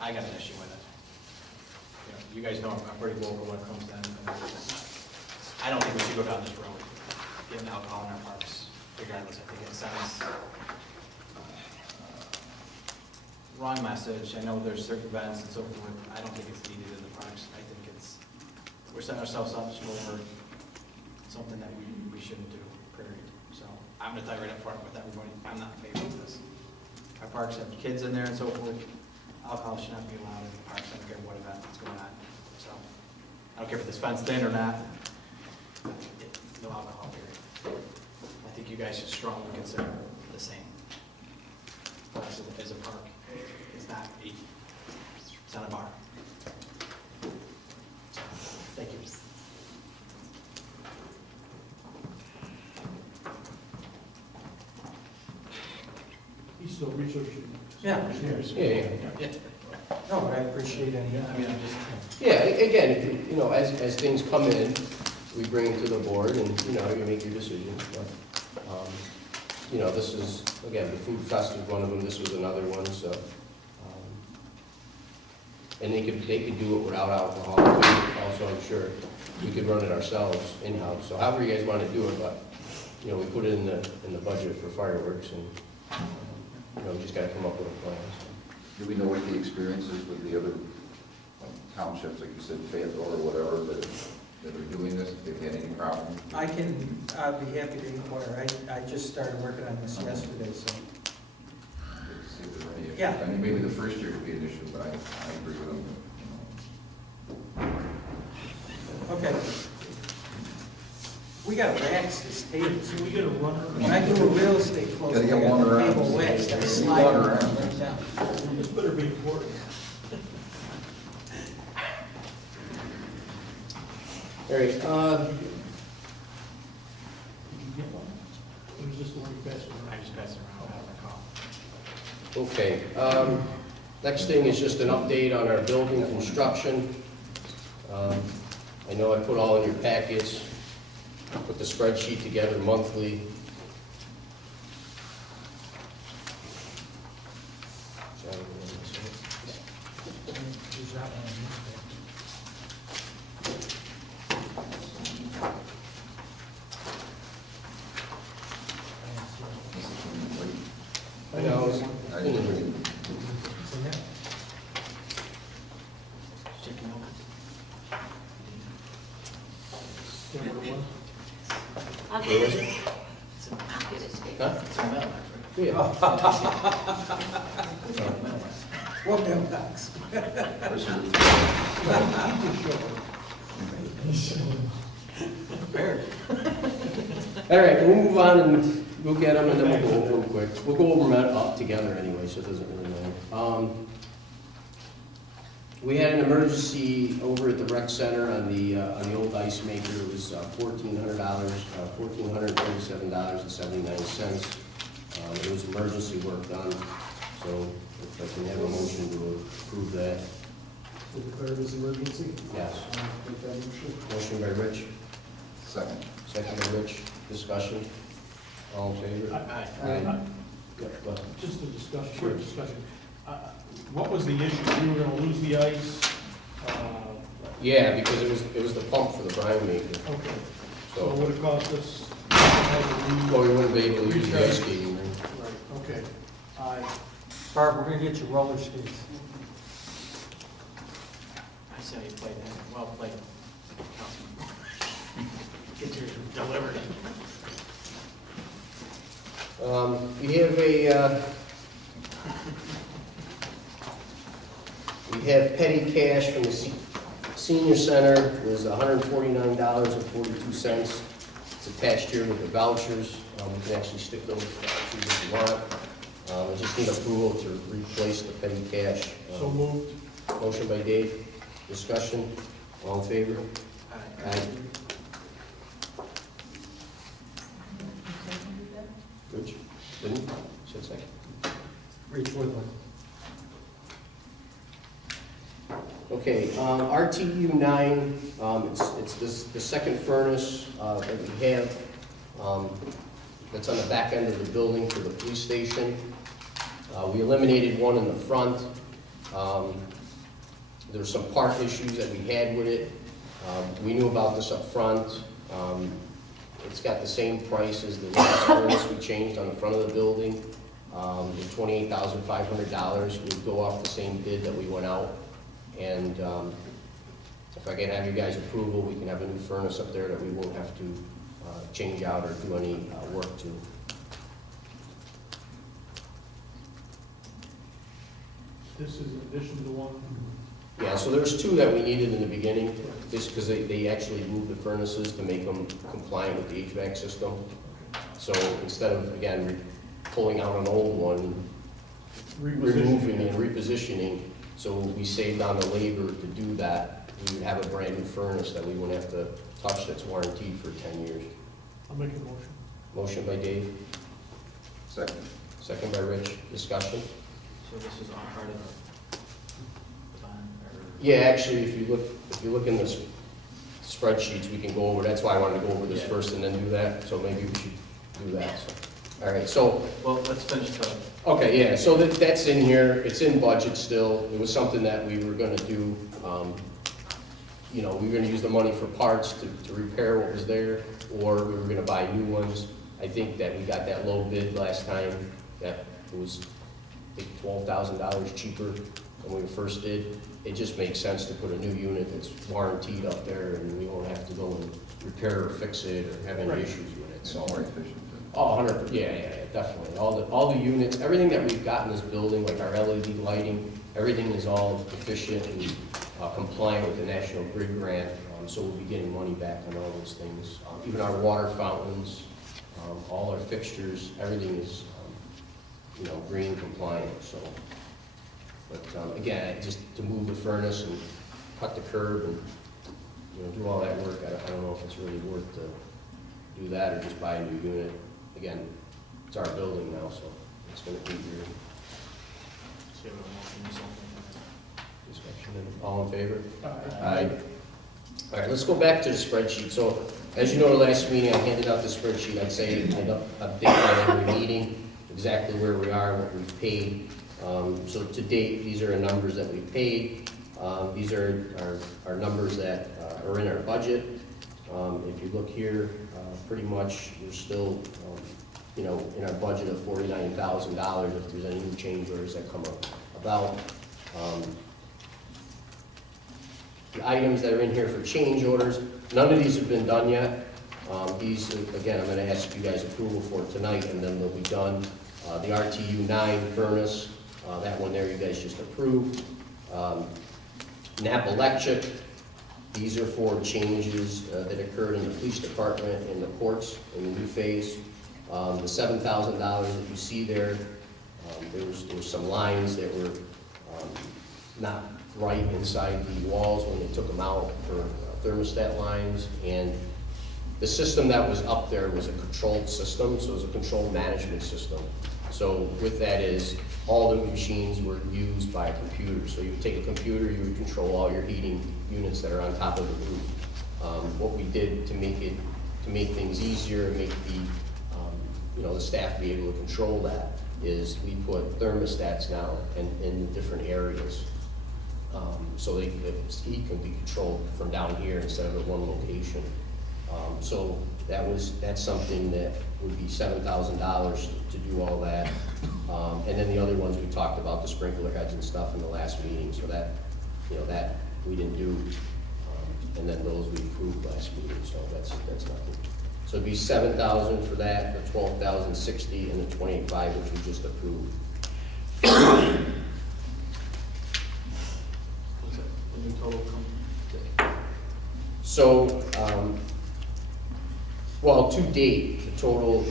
I got an issue with it. You guys know I'm pretty vocal when it comes to that. I don't think we should go down this road, getting alcohol in our parks, regardless. I think it sends wrong message. I know there's certain events and so forth. I don't think it's needed in the parks. I think we're setting ourselves up for something that we shouldn't do, period. So I'm gonna tell you right up front with everybody, I'm not in favor of this. Our parks have kids in there and so forth. Alcohol should not be allowed in the parks. I don't care what event is going on. So I don't care if it's fenced in or not. No alcohol, period. I think you guys should strongly consider the same. Parks is a park. It's not a bar. Thank you. still researching. Yeah. Yeah. No, but I appreciate any, I mean, I'm just, Yeah, again, if you, you know, as things come in, we bring it to the board and, you know, you make your decisions, but, you know, this is, again, the food fest is one of them, this was another one, so. And they could do it without alcohol, also, I'm sure. We could run it ourselves in-house, so however you guys want to do it, but, you know, we put it in the budget for fireworks and, you know, we just gotta come up with a plan, so. Do we know what the experience is with the other townships, like you said, Fayetteville or whatever, that are doing this, if they've had any problems? I'd be happy to inquire. I just started working on this yesterday, so. See if there are any issues. Yeah. I mean, maybe the first year could be an issue, but I agree with them. Okay. We got wax this table. So we get a runner. When I do a real estate closing, Gotta I get got one the around. table waxed, I One slide it around. right down. This better be important. All right, Did you get one? Or is this the one you passed around? I just passed it around, I don't recall. okay, next thing is just an update on our building construction. I know I put all in your packets, put the spreadsheet together monthly. There's that one on this page. I know, it's- I didn't read it. It's in there. Checking over. Number one? I'll Where get was it. it? I'll get it to you. Huh? It's in mailbox, Yeah. What mailbox? Where's your- All right, we'll move on and we'll get them and then we'll go over them quick. We'll go over them up together anyway, so it doesn't really matter. We had an emergency over at the rec center on the old ice maker. It was $1,400, $1,437.79. It was emergency work done, so if I can have a motion to approve that. To declare this emergency. Yes. Make that motion. Motion by Rich, Second. second by Rich. Discussion. All in favor? Aye. Aye. Go ahead. Just a discussion, Sure. quick discussion. What was the issue? We were gonna lose the ice? Yeah, because it was the pump for the brine maker. Okay, so So, it would have cost us? well, we wouldn't be able to use the ice skating rink. Right, okay. Barb, we're gonna get you roller skates. I see how you played that. Well played, Councilman. Get yours delivered. We have petty cash from the senior center, it was $149.42. It's attached here with the vouchers. We can actually stick those vouchers if you want. I just need approval to replace the petty cash. So moved. Motion by Dave, discussion, all in favor? Aye. Aye. Rich, didn't, said second. Reach Woodland. Okay, RTU 9, it's the second furnace that we have, that's on the back end of the building for the police station. We eliminated one in the front. There were some part issues that we had with it. We knew about this up front. It's got the same price as the last furnace we changed on the front of the building. The $28,500 would go off the same bid that we went out. And if I can have you guys' approval, we can have a new furnace up there that we won't have to change out or do any work to. This is in addition to the one? Yeah, so there's two that we needed in the beginning, just because they actually moved the furnaces to make them compliant with the HVAC system. So instead of, again, pulling out an old one, removing and repositioning, so we saved on the labor to do that. We would have a brand new furnace that we wouldn't have to touch that's warranted for 10 years. I'll make a motion. Motion by Dave, Second. Second by Rich. Discussion? So this is all part of the bond, or? Yeah, actually, if you look in the spreadsheets, we can go over, that's why I wanted to go over this Yeah. first and then do that, so maybe we should do that, so. All right, so, Well, let's finish the, okay, yeah, so that's in here, it's in budget still, it was something that we were gonna do, you know, we were gonna use the money for parts to repair what was there, or we were gonna buy new ones. I think that we got that low bid last time, that it was, I think, $12,000 cheaper than we first did. It just makes sense to put a new unit that's warranted up there, and we won't have to go and repair or fix it or have any Right. issues with it, so. More efficient. Oh, 100, yeah, definitely. All the units, everything that we've got in this building, like our LED lighting, everything is all efficient and compliant with the National Grid grant, so we'll be getting money back on all those things. Even our water fountains, all our fixtures, everything is, you know, green compliant, so. But again, just to move the furnace and cut the curb and, you know, do all that work, I don't know if it's really worth to do that or just buy a new unit. Again, it's our building now, so it's gonna be here. so you have a motion or something? Discussion, and all in favor? Aye. All right, let's go back to the spreadsheet. So, as you know, the last meeting, I handed out the spreadsheet. I'd say I'd update on every meeting, exactly where we are, what we've paid. So to date, these are the numbers that we've paid. These are our numbers that are in our budget. If you look here, pretty much, we're still, you know, in our budget of $49,000 if there's any new change orders that come about. The items that are in here for change orders, none of these have been done yet. These, again, I'm gonna ask you guys approval for tonight, and then they'll be done. The RTU 9 furnace, that one there you guys just approved. Napa Electric, these are for changes that occurred in the police department and the courts in the new phase. The $7,000 that you see there, there was some lines that were not right inside the walls when they took them out for thermostat lines, and the system that was up there was a controlled system, so it was a controlled management system. So with that is, all the machines were used by a computer. So you would take a computer, you would control all your heating units that are on top of the roof. What we did to make things easier and make the, you know, the staff be able to control that is we put thermostats now in the different areas. So the heat can be controlled from down here instead of at one location. So that's something that would be $7,000 to do all that. And then the other ones we talked about, the sprinkler heads and stuff in the last meeting, so that, you know, that we didn't do. And then those we approved last meeting, so that's nothing. So it'd be $7,000 for that, the $12,060, and the $28,500, which we just approved. What's that, the new total come? So, well, to date, the total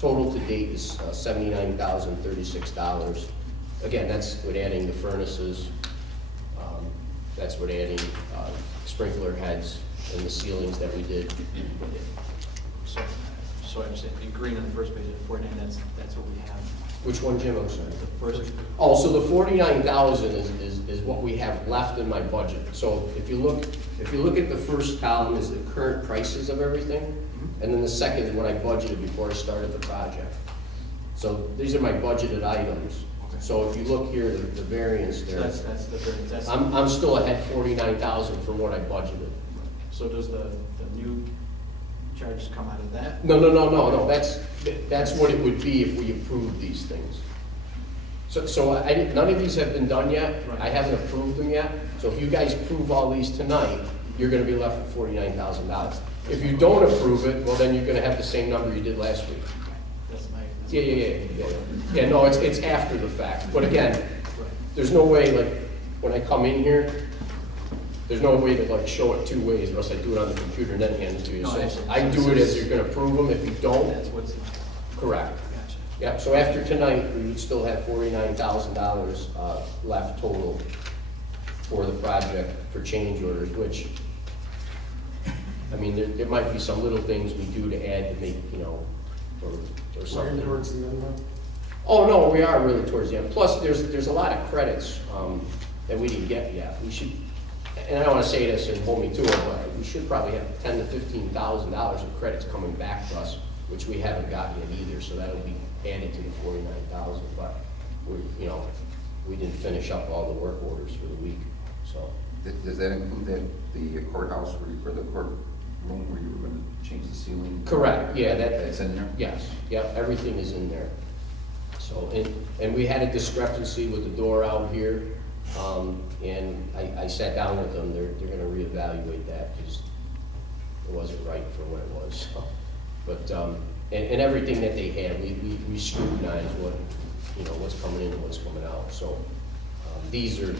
to date is $79,036. Again, that's with adding the furnaces, that's with adding sprinkler heads and the ceilings that we did. So I'm saying, in green on the first page of 49, that's what we have. Which one, Jim? I'm sorry. The first, Oh, so the 49,000 is what we have left in my budget. So if you look at the first column is the current prices of everything, and then the second is what I budgeted before I started the project. So these are my budgeted items. Okay. So if you look here, the variance so there, that's the variance, that's. I'm still ahead 49,000 for what I budgeted. So does the new charges come out of that? No, that's what it would be if we approved these things. So none of these have been done yet, Right. I haven't approved them yet, so if you guys approve all these tonight, you're gonna be left with $49,000. If you don't approve it, well, then you're gonna have the same number you did last week. That's my. Yeah, no, it's after the fact, but again, Right. there's no way, like, when I come in here, there's no way to like show it two ways, or else I do it on the computer and then hand it to you. No, So actually, I do it as you're gonna approve them, if you don't, That's what's, correct. gotcha. Yep, so after tonight, we would still have $49,000 left total for the project for change orders, which, I mean, there might be some little things we do to add to make, you know, or Working something. towards the end now? Oh, no, we are really towards the end. Plus, there's a lot of credits that we didn't get yet. We should, and I don't want to say this and hold me to it, but we should probably have $10,000 to $15,000 of credits coming back to us, which we haven't gotten yet either, so that'll be added to the 49,000. But we didn't finish up all the work orders for the week, so. Does that include the courthouse or the courtroom where you were going to change the ceiling? Correct, yeah, That's in there? yes, yep, everything is in there. So, and we had a discrepancy with the door out here, and I sat down with them, they're gonna reevaluate that, because it wasn't right for what it was, so. But, and everything that they had, we scrutinized what's coming in and what's coming out, so. These are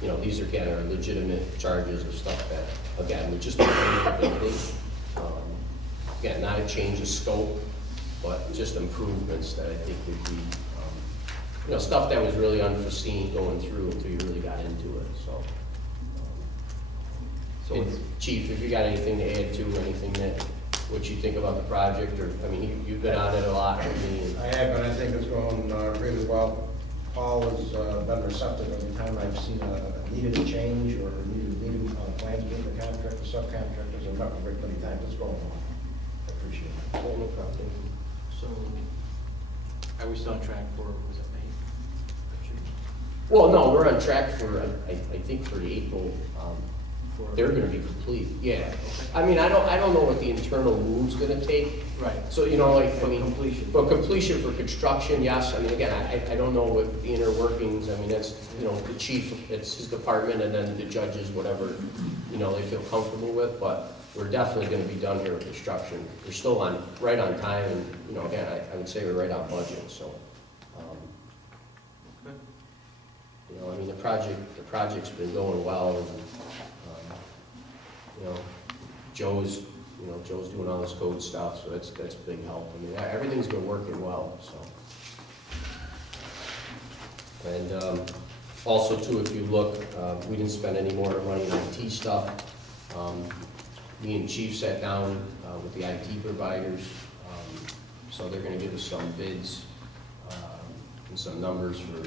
again, are legitimate charges of stuff that, again, we just don't pay the building. Again, not a change of scope, but just improvements that I think would be, stuff that was really unforeseen going through until you really got into it, so. And Chief, if you got anything to add to, anything what you think about the project, or, I mean, you've been on it a lot with me. I have, and I think it's going really well. Paul has been receptive every time I've seen needed a change or needed plans with the contractor, subcontractors, and met with Rick many times. It's going well. I appreciate it. Oh, no problem. So, are we still on track for, was it May? Well, no, we're on track for, I think for the April, For- they're gonna be complete, yeah. I mean, I don't know what the internal move's gonna take. Right. So, like, I For mean. completion. But completion for construction, yes, I mean, again, I don't know what the inner workings, I mean, that's, the chief, it's his department, and then the judges, whatever, they feel comfortable with, but we're definitely gonna be done here with construction. We're still right on time, and, again, I would say we're right on budget, so. I mean, the project's been going well, and, Joe's doing all this code stuff, so that's a big help. I mean, everything's been working well, so. And also too, if you look, we didn't spend any more money on IT stuff. Me and Chief sat down with the IT providers, so they're gonna give us some bids and some numbers for,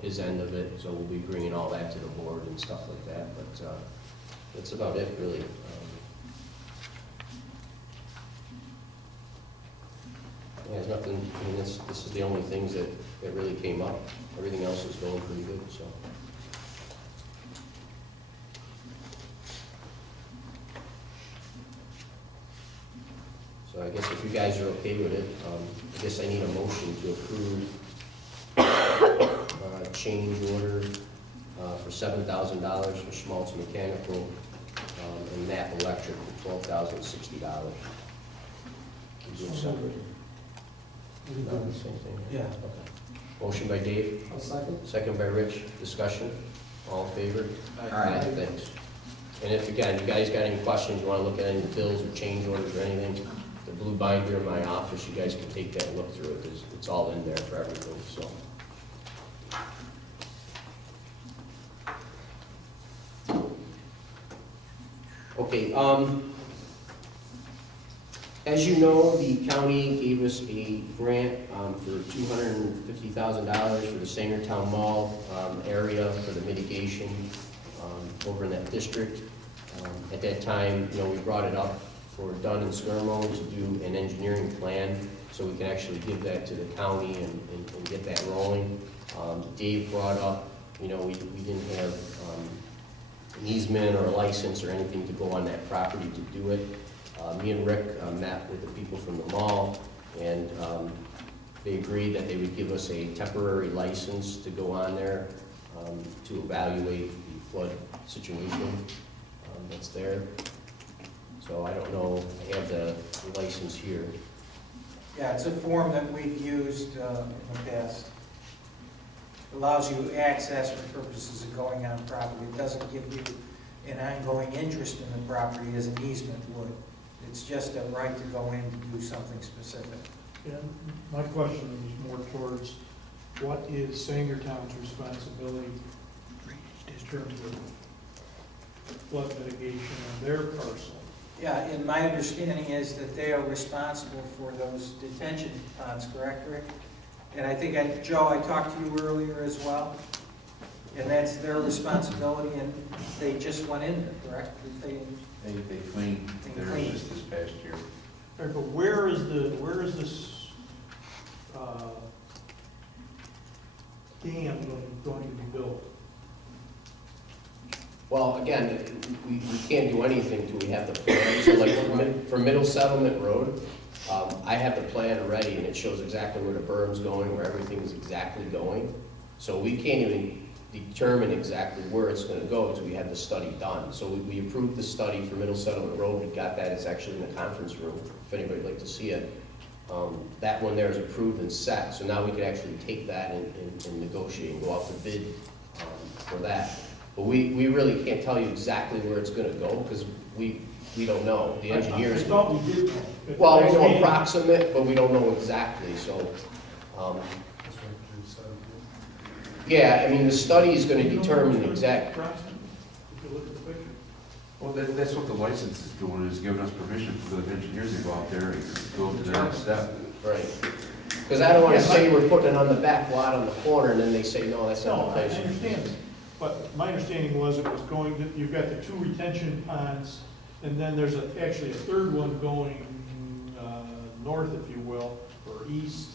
his end of it, so we'll be bringing all that to the board and stuff like that, but that's about it, really. There's nothing, I mean, this is the only things that really came up. Everything else is going pretty good, so. So I guess if you guys are okay with it, I guess I need a motion to approve change order for $7,000 for Schmaltz Mechanical and Knapp Electric for $12,060. You do it separate? No, the same thing? Yeah. Okay. Motion by Dave, I'll second. second by Rich. Discussion? All in favor? Aye. Thanks. And if, again, you guys got any questions, you want to look at any bills or change orders or anything, the blue binder in my office, you guys can take that and look through it. It's all in there for everything, so. Okay, as you know, the county gave us a grant for $250,000 for the Sangertown Mall area for the mitigation over in that district. At that time, we brought it up for Dunn and Skirmo to do an engineering plan so we can actually give that to the county and get that rolling. Dave brought up, we didn't have an easement or a license or anything to go on that property to do it. Me and Rick met with the people from the mall, and they agreed that they would give us a temporary license to go on there to evaluate the flood situation that's there. So I don't know, I have the license here. Yeah, it's a form that we've used in the past. Allows you access for purposes of going on property. It doesn't give you an ongoing interest in the property as an easement would. It's just a right to go in to do something specific. And my question is more towards, what is Sangertown's responsibility in terms of flood mitigation on their parcel? Yeah, and my understanding is that they are responsible for those detention ponds, correct, Rick? And I think, Joe, I talked to you earlier as well, and that's their responsibility, and they just went in there, correct? They cleaned They theirs cleaned. this past year. All right, but where is this dam going to be built? Well, again, we can't do anything till we have the plan. So like for Middle Settlement Road, I have the plan already and it shows exactly where the berm's going, where everything's exactly going. So we can't even determine exactly where it's gonna go until we have the study done. So we approved the study for Middle Settlement Road. We got that, it's actually in the conference room, if anybody'd like to see it. That one there is approved and set. So now we can actually take that and negotiate and go out to bid for that. But we really can't tell you exactly where it's gonna go, because we don't know. The engineers. I thought we did know. Well, we know approximate, but we don't know exactly, so. Yeah, I mean, the study is gonna determine the exact. If you look at the picture. Well, that's what the license is doing, is giving us permission for the engineers to go out there and go to the next step. Right. Because I don't wanna say we're putting it on the back lot on the corner, and then they say, no, that's not No, the I place. understand. But my understanding was it was going, you've got the 2 retention ponds, and then there's actually a third one going north, if you will, or east,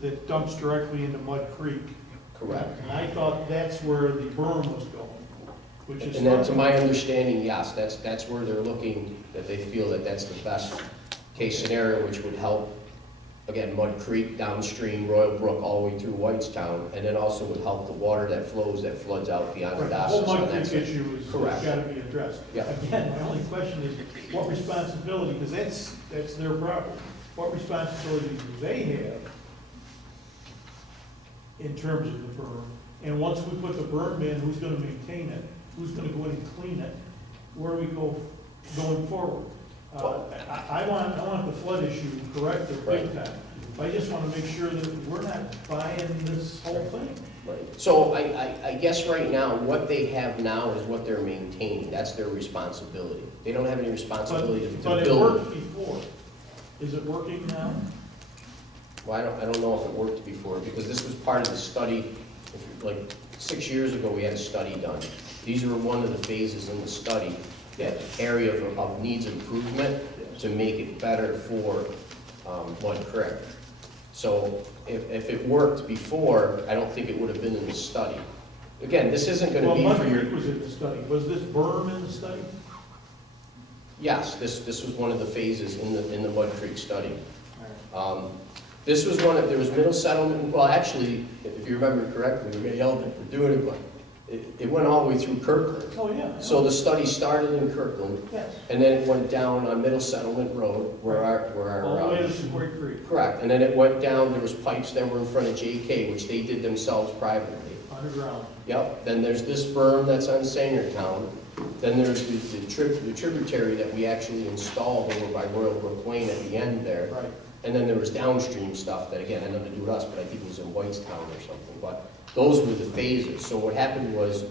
that dumps directly into Mud Creek. Correct. And I thought that's where the berm was going, which is. And then to my understanding, yes, that's where they're looking, that they feel that that's the best case scenario, which would help, again, Mud Creek downstream, Royal Brook, all the way through Whitestown, and then also would help the water that flows, that floods out beyond the Right, the whole Dosses. Mud and Creek that's issue is correct. got to be addressed. Yeah. Again, my only question is, what responsibility, because that's their property, what responsibility do they have in terms of the berm? And once we put the berm in, who's going to maintain it? Who's going to go in and clean it? Where do we go going forward? I want the flood issue corrected big time. I just want to make sure that we're not buying this whole thing. Right. So I guess right now, what they have now is what they're maintaining. That's their responsibility. They don't have any responsibility to But it build. worked before. Is it working now? Well, I don't know if it worked before, because this was part of the study. Like 6 years ago, we had a study done. These were one of the phases in the study, that area of needs improvement to make it better for Mud Creek. So if it worked before, I don't think it would have been in the study. Again, this isn't gonna be Well, for Mud your. Creek was in the study. Was this berm in the study? Yes, this was one of the phases in the Mud Creek study. This was one of, there was Middle Settlement, well, actually, if you remember correctly, we got yelled at for doing it, but it went all the way through Kirkland. Oh, yeah. So the study started in Kirkland, Yes. and then it went down on Middle Settlement Road, where our. All the way to Sequoia Creek, Correct, and then it went down, there was pipes that were in front of JK, which they did themselves privately. underground. Yep, then there's this berm that's on Sangertown, then there's the tributary that we actually installed over by Royal Brook Lane at the end there. Right. And then there was downstream stuff that, again, had nothing to do with us, but I think it was in Whitestown or something, but those were the phases. So what happened was,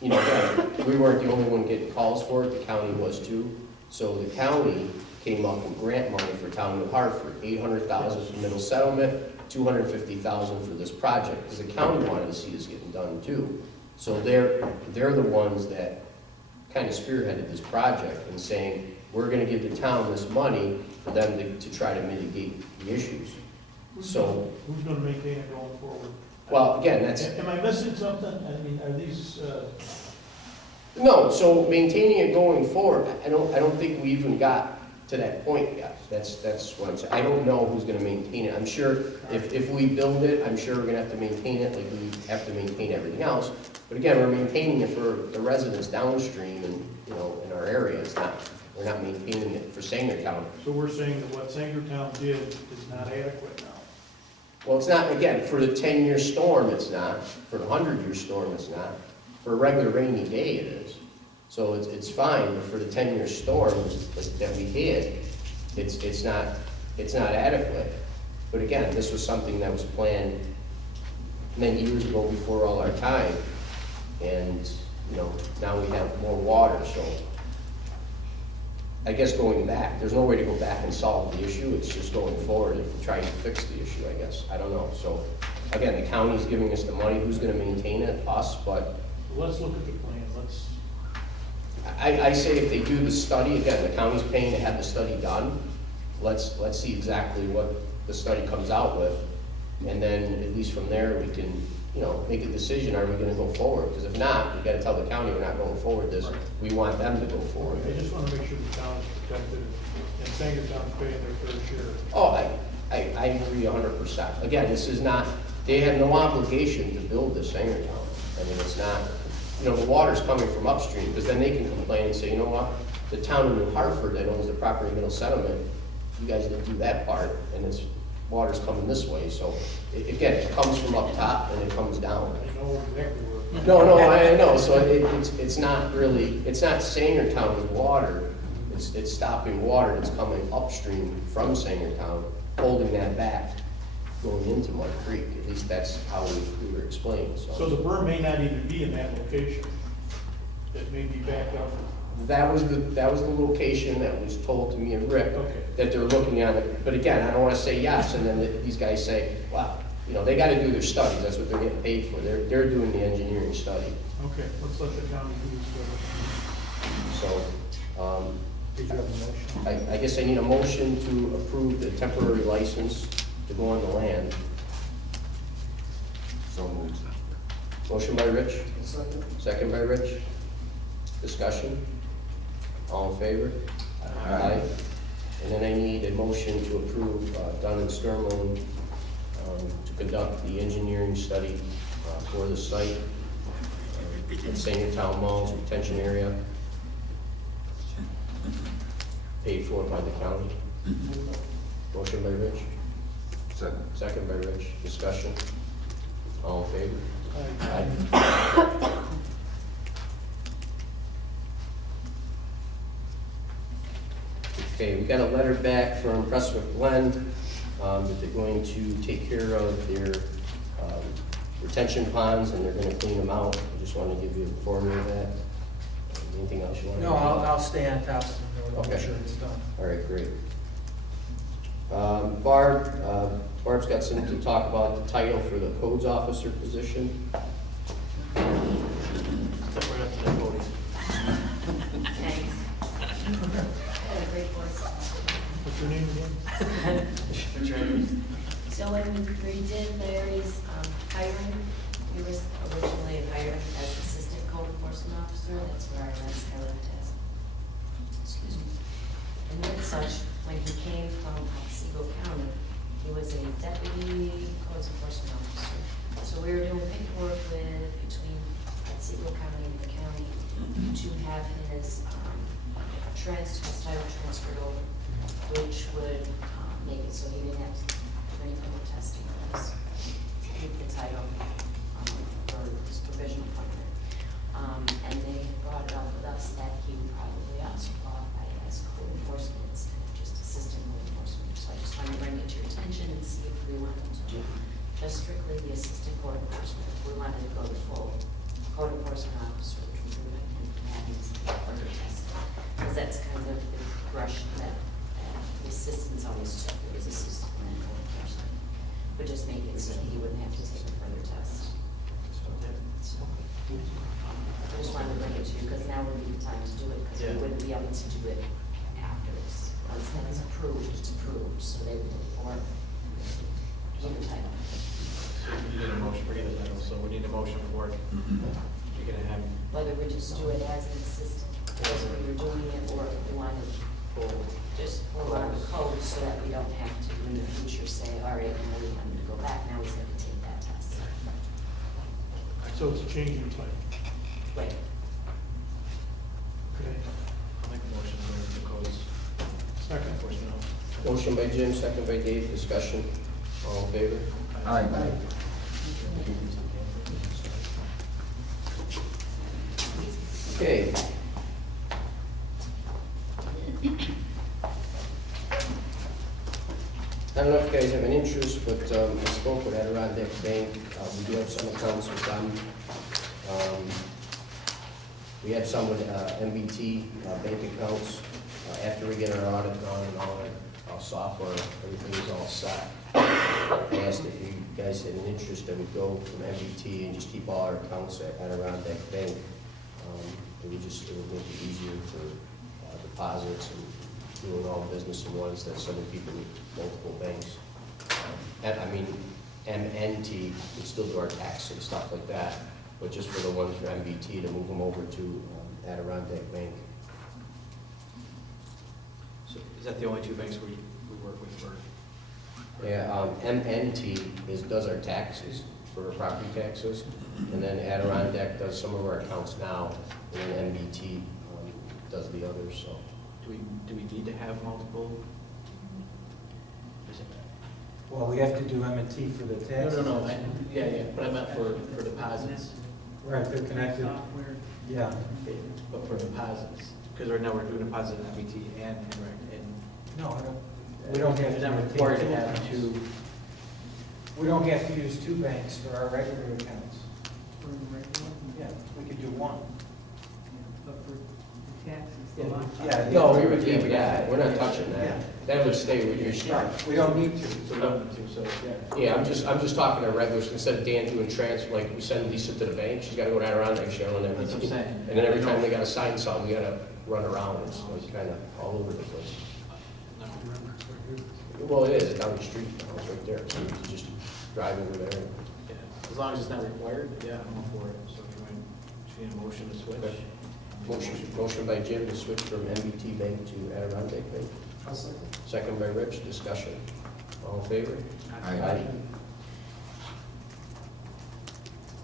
again, we weren't the only one getting calls for it, the county was too. So the county came up with grant money for town of Hartford, $800,000 for Middle Settlement, $250,000 for this project, because the county wanted to see this getting done too. So they're the ones that kind of spearheaded this project and saying, we're gonna give the town this money for them to try to mitigate the issues. So, Who's gonna maintain it going forward? well, again, that's, Am I missing something? I mean, are these, no, so maintaining it going forward, I don't think we even got to that point yet. That's what I'm saying. I don't know who's gonna maintain it. I'm sure if we build it, I'm sure we're gonna have to maintain it like we have to maintain everything else. But again, we're maintaining it for the residents downstream and, in our area. We're not maintaining it for Sangertown. so we're saying that what Sangertown did is not adequate now? Well, it's not, again, for the 10-year storm, it's not. For the 100-year storm, it's not. For a regular rainy day, it is. So it's fine, but for the 10-year storm that we had, it's not adequate. But again, this was something that was planned many years ago before all our time. And, now we have more water, so I guess going back, there's no way to go back and solve the issue, it's just going forward and trying to fix the issue, I guess, I don't know. So, again, the county's giving us the money, who's gonna maintain it? Us, but Let's look at the plan, let's, I say if they do the study, again, the county's paying to have the study done, let's see exactly what the study comes out with, and then at least from there, we can, you know, make a decision, are we gonna go forward? Because if not, we gotta tell the county we're not going forward this, we want them to go forward. I just wanna make sure the town is protected, and Sangertown's paying their fair share. Oh, I agree 100%. Again, this is not, they have no obligation to build this Sangertown. I mean, it's not, you know, the water's coming from upstream, because then they can complain and say, you know what, the town of New Hartford that owns the property middle settlement, you guys didn't do that part, and it's, water's coming this way, so, again, it comes from up top and it comes down. I know exactly where. No, I know, so it's not really, it's not Sangertown's water, it's stopping water that's coming upstream from Sangertown, holding that back, going into Mud Creek, at least that's how we were explained, So the berm may not even be in that location, it may be back up. That was the location that was told to me and Rick, Okay. that they're looking at it, but again, I don't wanna say yes, and then these guys say, wow, you know, they gotta do their studies, that's what they're getting paid for, they're doing the engineering study, Okay, let's let the county do this. so, Did you have a motion? I guess I need a motion to approve the temporary license to go on the land. So moved. Motion by Rich, Second. second by Rich. Discussion? All in favor? Aye. And then I need a motion to approve Dunn and Sturman to conduct the engineering study for the site at Sangertown Mall's retention area, paid for by the county. Motion by Rich, Second. second by Rich. Discussion? All in favor? Aye. Okay, we got a letter back from Prestwick Glen that they're going to take care of their retention ponds and they're gonna clean them out. I just wanted to give you a form of that. Anything else you want to? No, I'll stay on top of it, I'll make Okay. sure it's done. All right, great. Barb's got something to talk about the title for the codes officer position. Step right up to the podium. Thanks. Had a great voice. What's your name again? What's your name? So when we did Larry's hiring, he was originally hired as assistant code enforcement officer, that's where our last guy left as. Excuse me. And with such, when he came from Otsego County, he was a deputy code enforcement officer. So we were doing paperwork between Otsego County and the county to have his his title transferred over, which would make it so he didn't have to do any further testing on this. Keep the title for his provisional appointment. And they had brought it up with us that he would probably also qualify as code enforcement instead of just assistant code enforcement. So I just wanted to bring it to your attention and see if we wanted to do just strictly the assistant code enforcement. If we wanted to go the full code enforcement officer, which we would have him to do further testing. Because that's kind of the progression that the assistants always took. It was assistant and then code enforcement. Would just make it so he wouldn't have to take a further test. So, I just wanted to bring it to you because now would be the time to do it because we wouldn't be able to do it after this. Once that is approved, it's approved, so they would look for either title. So you need a motion for either title, so we need a motion for it. You're gonna have Whether we just do it as the assistant, as we were doing it, or if we wanted full. just pull our code so that we don't have to in the future say, all right, now we want him to go back, now he's gonna take that test. So it's a change in title. Right. Okay. I'll make a motion for the codes. Second. Enforcement officer. Motion by Jim, second by Dave. Discussion? All in favor? Aye. Okay. I don't know if you guys have an interest, but I spoke with Adirondack Bank. We do have some accounts with them. We had some with MBT bank accounts. After we get our audit done and all our software, everything is all set. I asked if you guys had an interest that would go from MBT and just keep all our accounts at Adirondack Bank. It would make it easier for deposits and doing all business in one instead of sending people with multiple banks. MNT would still do our tax and stuff like that, but just for the ones for MBT to move them over to Adirondack Bank. So is that the only two banks we work with for? Yeah, MNT does our taxes for our property taxes, and then Adirondack does some of our accounts now, and then MBT does the others, so. Do we need to have multiple? Well, we have to do M&T for the taxes. No, yeah, but I meant for deposits. Right, they're connected. Yeah. But for deposits, because right now we're doing deposit in MBT and No, we don't have It's to. not required to have two. We don't have to use two banks for our regular accounts. Yeah, we could do one. But for the taxes, the Yeah. lot. Yeah. No, we would leave that, we're not touching that. That would stay with your street. Right, we don't need to. So we don't need to, so, yeah. Yeah, I'm just talking to regulars, instead of Dan doing transfer, like we send Lisa to the bank, she's gotta go down around there, Cheryl, and That's what I'm everything. saying. And then every time they gotta sign something, we gotta run around, it's like kinda all over the place. No. Well, it is, down the street, it's right there, so you can just drive over there. Yeah, as long as it's not required, yeah, I'm all for it. So if you need a motion to switch. Okay. Motion by Jim to switch from MBT Bank to Adirondack Bank. Second by Rich, discussion. All in favor? Aye.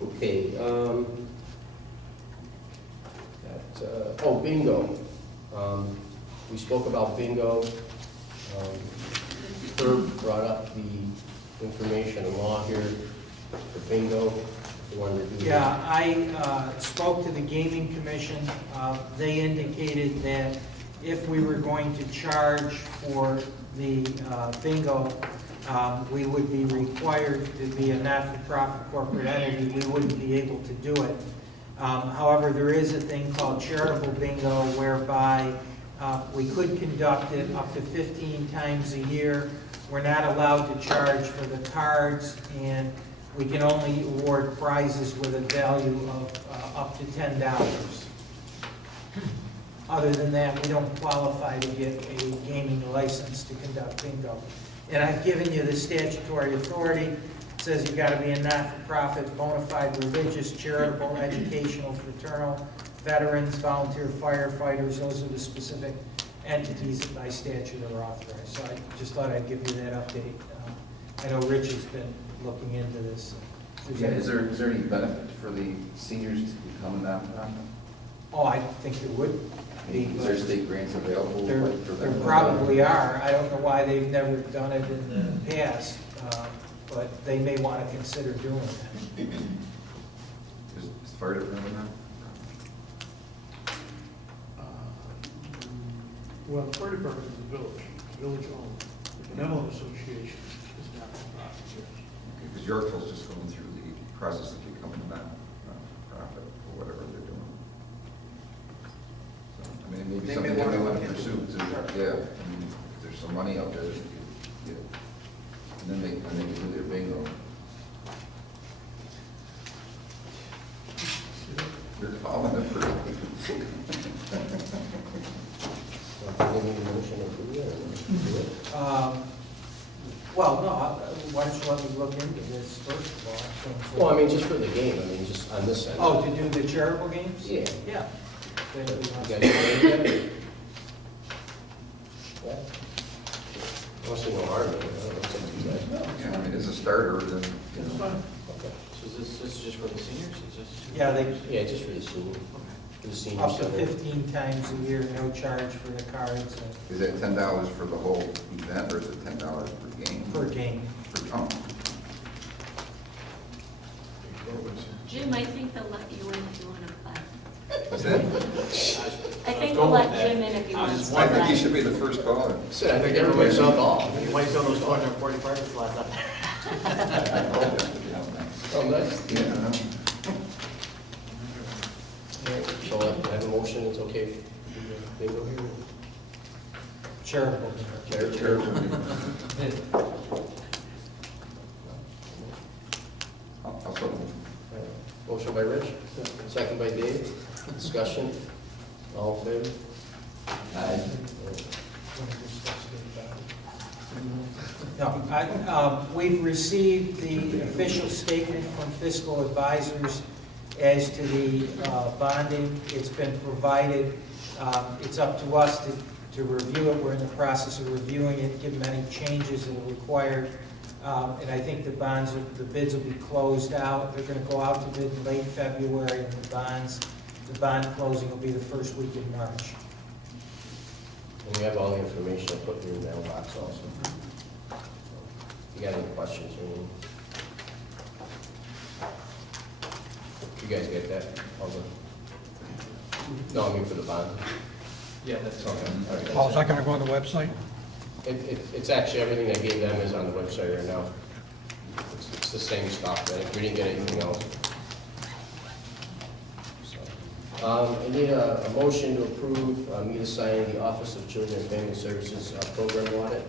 Okay, bingo. We spoke about bingo. Herb brought up the information and law here for bingo. If you wanted to do that. Yeah, I spoke to the gaming commission. They indicated that if we were going to charge for the bingo, we would be required to be a not-for-profit corporate entity. We wouldn't be able to do it. However, there is a thing called charitable bingo whereby we could conduct it up to 15 times a year. We're not allowed to charge for the cards, and we can only award prizes with a value of up to $10. Other than that, we don't qualify to get a gaming license to conduct bingo. And I've given you the statutory authority. It says you've got to be a not-for-profit, bona fide, religious, charitable, educational, fraternal, veterans, volunteer firefighters. Those are the specific entities that by statute are authorized. So I just thought I'd give you that update. I know Rich has been looking into this. Yeah, is there any benefit for the seniors to become a nonprofit? Oh, I think there would be. Is there state grants available for There them? probably are. I don't know why they've never done it in the past, but they may want to consider doing that. Is the fire department now? Well, the fire department is a village owned. The benevolent association is not for profit, yes. Because Yorkville's just going through the process of becoming a non-profit or whatever they're doing. So, I mean, it may be something that they want to pursue too. Yeah, I mean, if there's some money out there, that you could get. And then they can do their bingo. You're calling it for. Well, no, why don't you let me look into this first of all? Well, I mean, just for the game, I mean, just on this end. Oh, to do the charitable games? Yeah. Yeah. You guys agree with that? Yeah. I don't see no harm in it. I don't know, it's up to you guys. Yeah, I mean, as a starter, then, you It's know. fine. Okay. So is this just for the seniors? Is this? Yeah, Yeah, just for the senior, for the senior up to center. 15 times a year, no charge for the cards Is that $10 for the whole event, or is it $10 per game? per game. Oh, Jim, I think they'll let you in if you want to play. what's that? I think they'll let Jim in if he wants to I think he play. should be the first caller. So I think everybody's on ball. You might sell those 240 parts last time. Oh, nice. Yeah, I know. So motion, it's okay. Bingo here. Charitable. I'll put them. Motion by Rich, second by Dave. Discussion. All in favor? Aye. No, we've received the official statement from fiscal advisors as to the bonding. It's been provided. It's up to us to review it. We're in the process of reviewing it, give them any changes that are required. And I think the bids will be closed out. They're going to go out to bid in late February, and the bond closing will be the first week in March. And we have all the information, I'll put in your mailbox also. If you got any questions or anything? You guys get that? All the- No, I mean for the bond. Yeah, that's Okay. All right, Oh, is that gonna go on the website? It's actually, everything I gave them is on the website right now. It's the same stuff, right? We didn't get anything else. So, I need a motion to approve me to sign the Office of Children and Family Services program audit.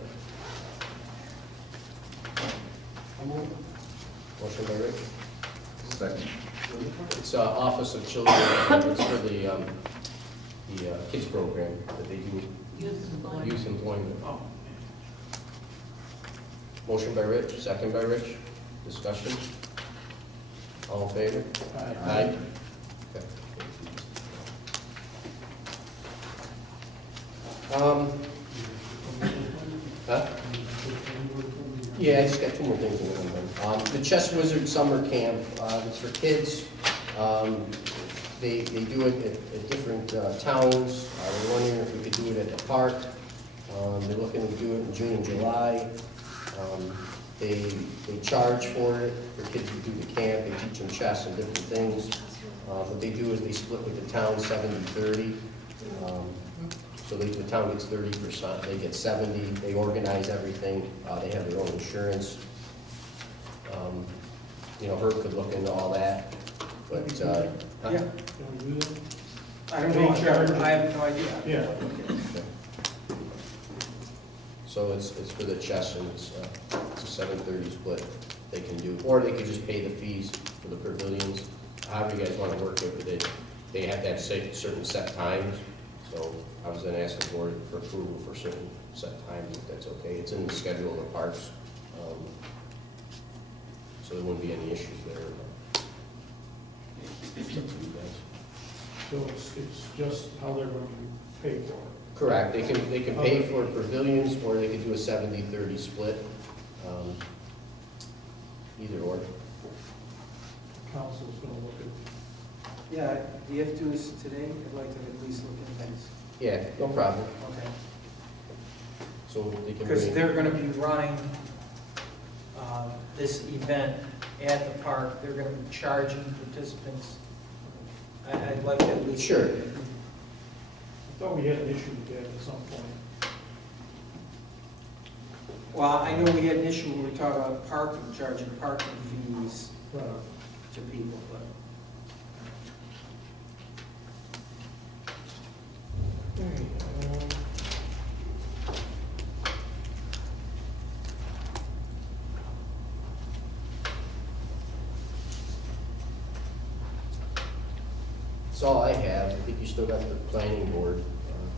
Motion by Rick. Second. It's Office of Children, it's for the kids program that they do, youth employment. Motion by Rich, second by Rich. Discussion. All in favor? Aye. Okay. Huh? Yeah, I just got two more things in there. The Chess Wizard Summer Camp, it's for kids. They do it at different towns. We're wondering if we could do it at the park. They're looking to do it in June and July. They charge for it, for kids who do the camp. They teach them chess and different things. What they do is they split with the town 70-30. So the town gets 30%, they get 70, they organize everything, they have their own insurance. Herb could look into all that, but, huh? Yeah. Can we do that? I don't know, I have no idea. Yeah. Okay. So it's for the chess, and it's a 7-30 split they can do, or they could just pay the fees for the pavilions. However you guys want to work it, but they have to have certain set times, so I was gonna ask the board for approval for certain set times, if that's okay. It's in the schedule of the parks, so there wouldn't be any issues there. It's up to you guys. So it's just how they're going to pay for it. Correct, they can pay for pavilions, or they could do a 70-30 split, either or. Council's gonna look at, Yeah, do you have to do this today? I'd like to at least look at things. Yeah, no problem. Okay. So they can Because bring, they're gonna be running this event at the park. They're gonna be charging participants. I'd like to at least. Sure. I thought we had an issue with that at some point. Well, I know we had an issue when we were talking about parking, charging parking fees to people, but. That's all I have. I think you still got the planning board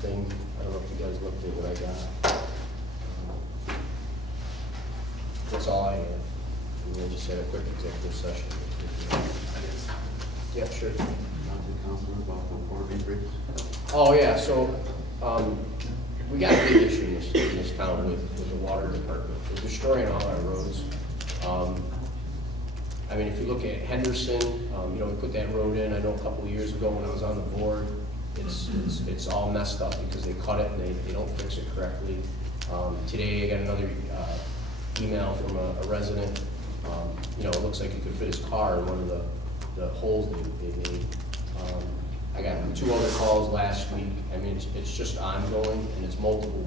thing. I don't know if you guys looked at what I got. That's all I have. And then just had a quick executive session. Yeah, sure. Oh, yeah, so, we got a big issue in this town with the water department. They're destroying all our roads. I mean, if you look at Henderson, we put that road in, I know a couple of years ago when I was on the board, it's all messed up because they cut it and they don't fix it correctly. Today, I got another email from a resident, it looks like he could fit his car in one of the holes they made. I got 2 other calls last week. I mean, it's just ongoing, and it's multiple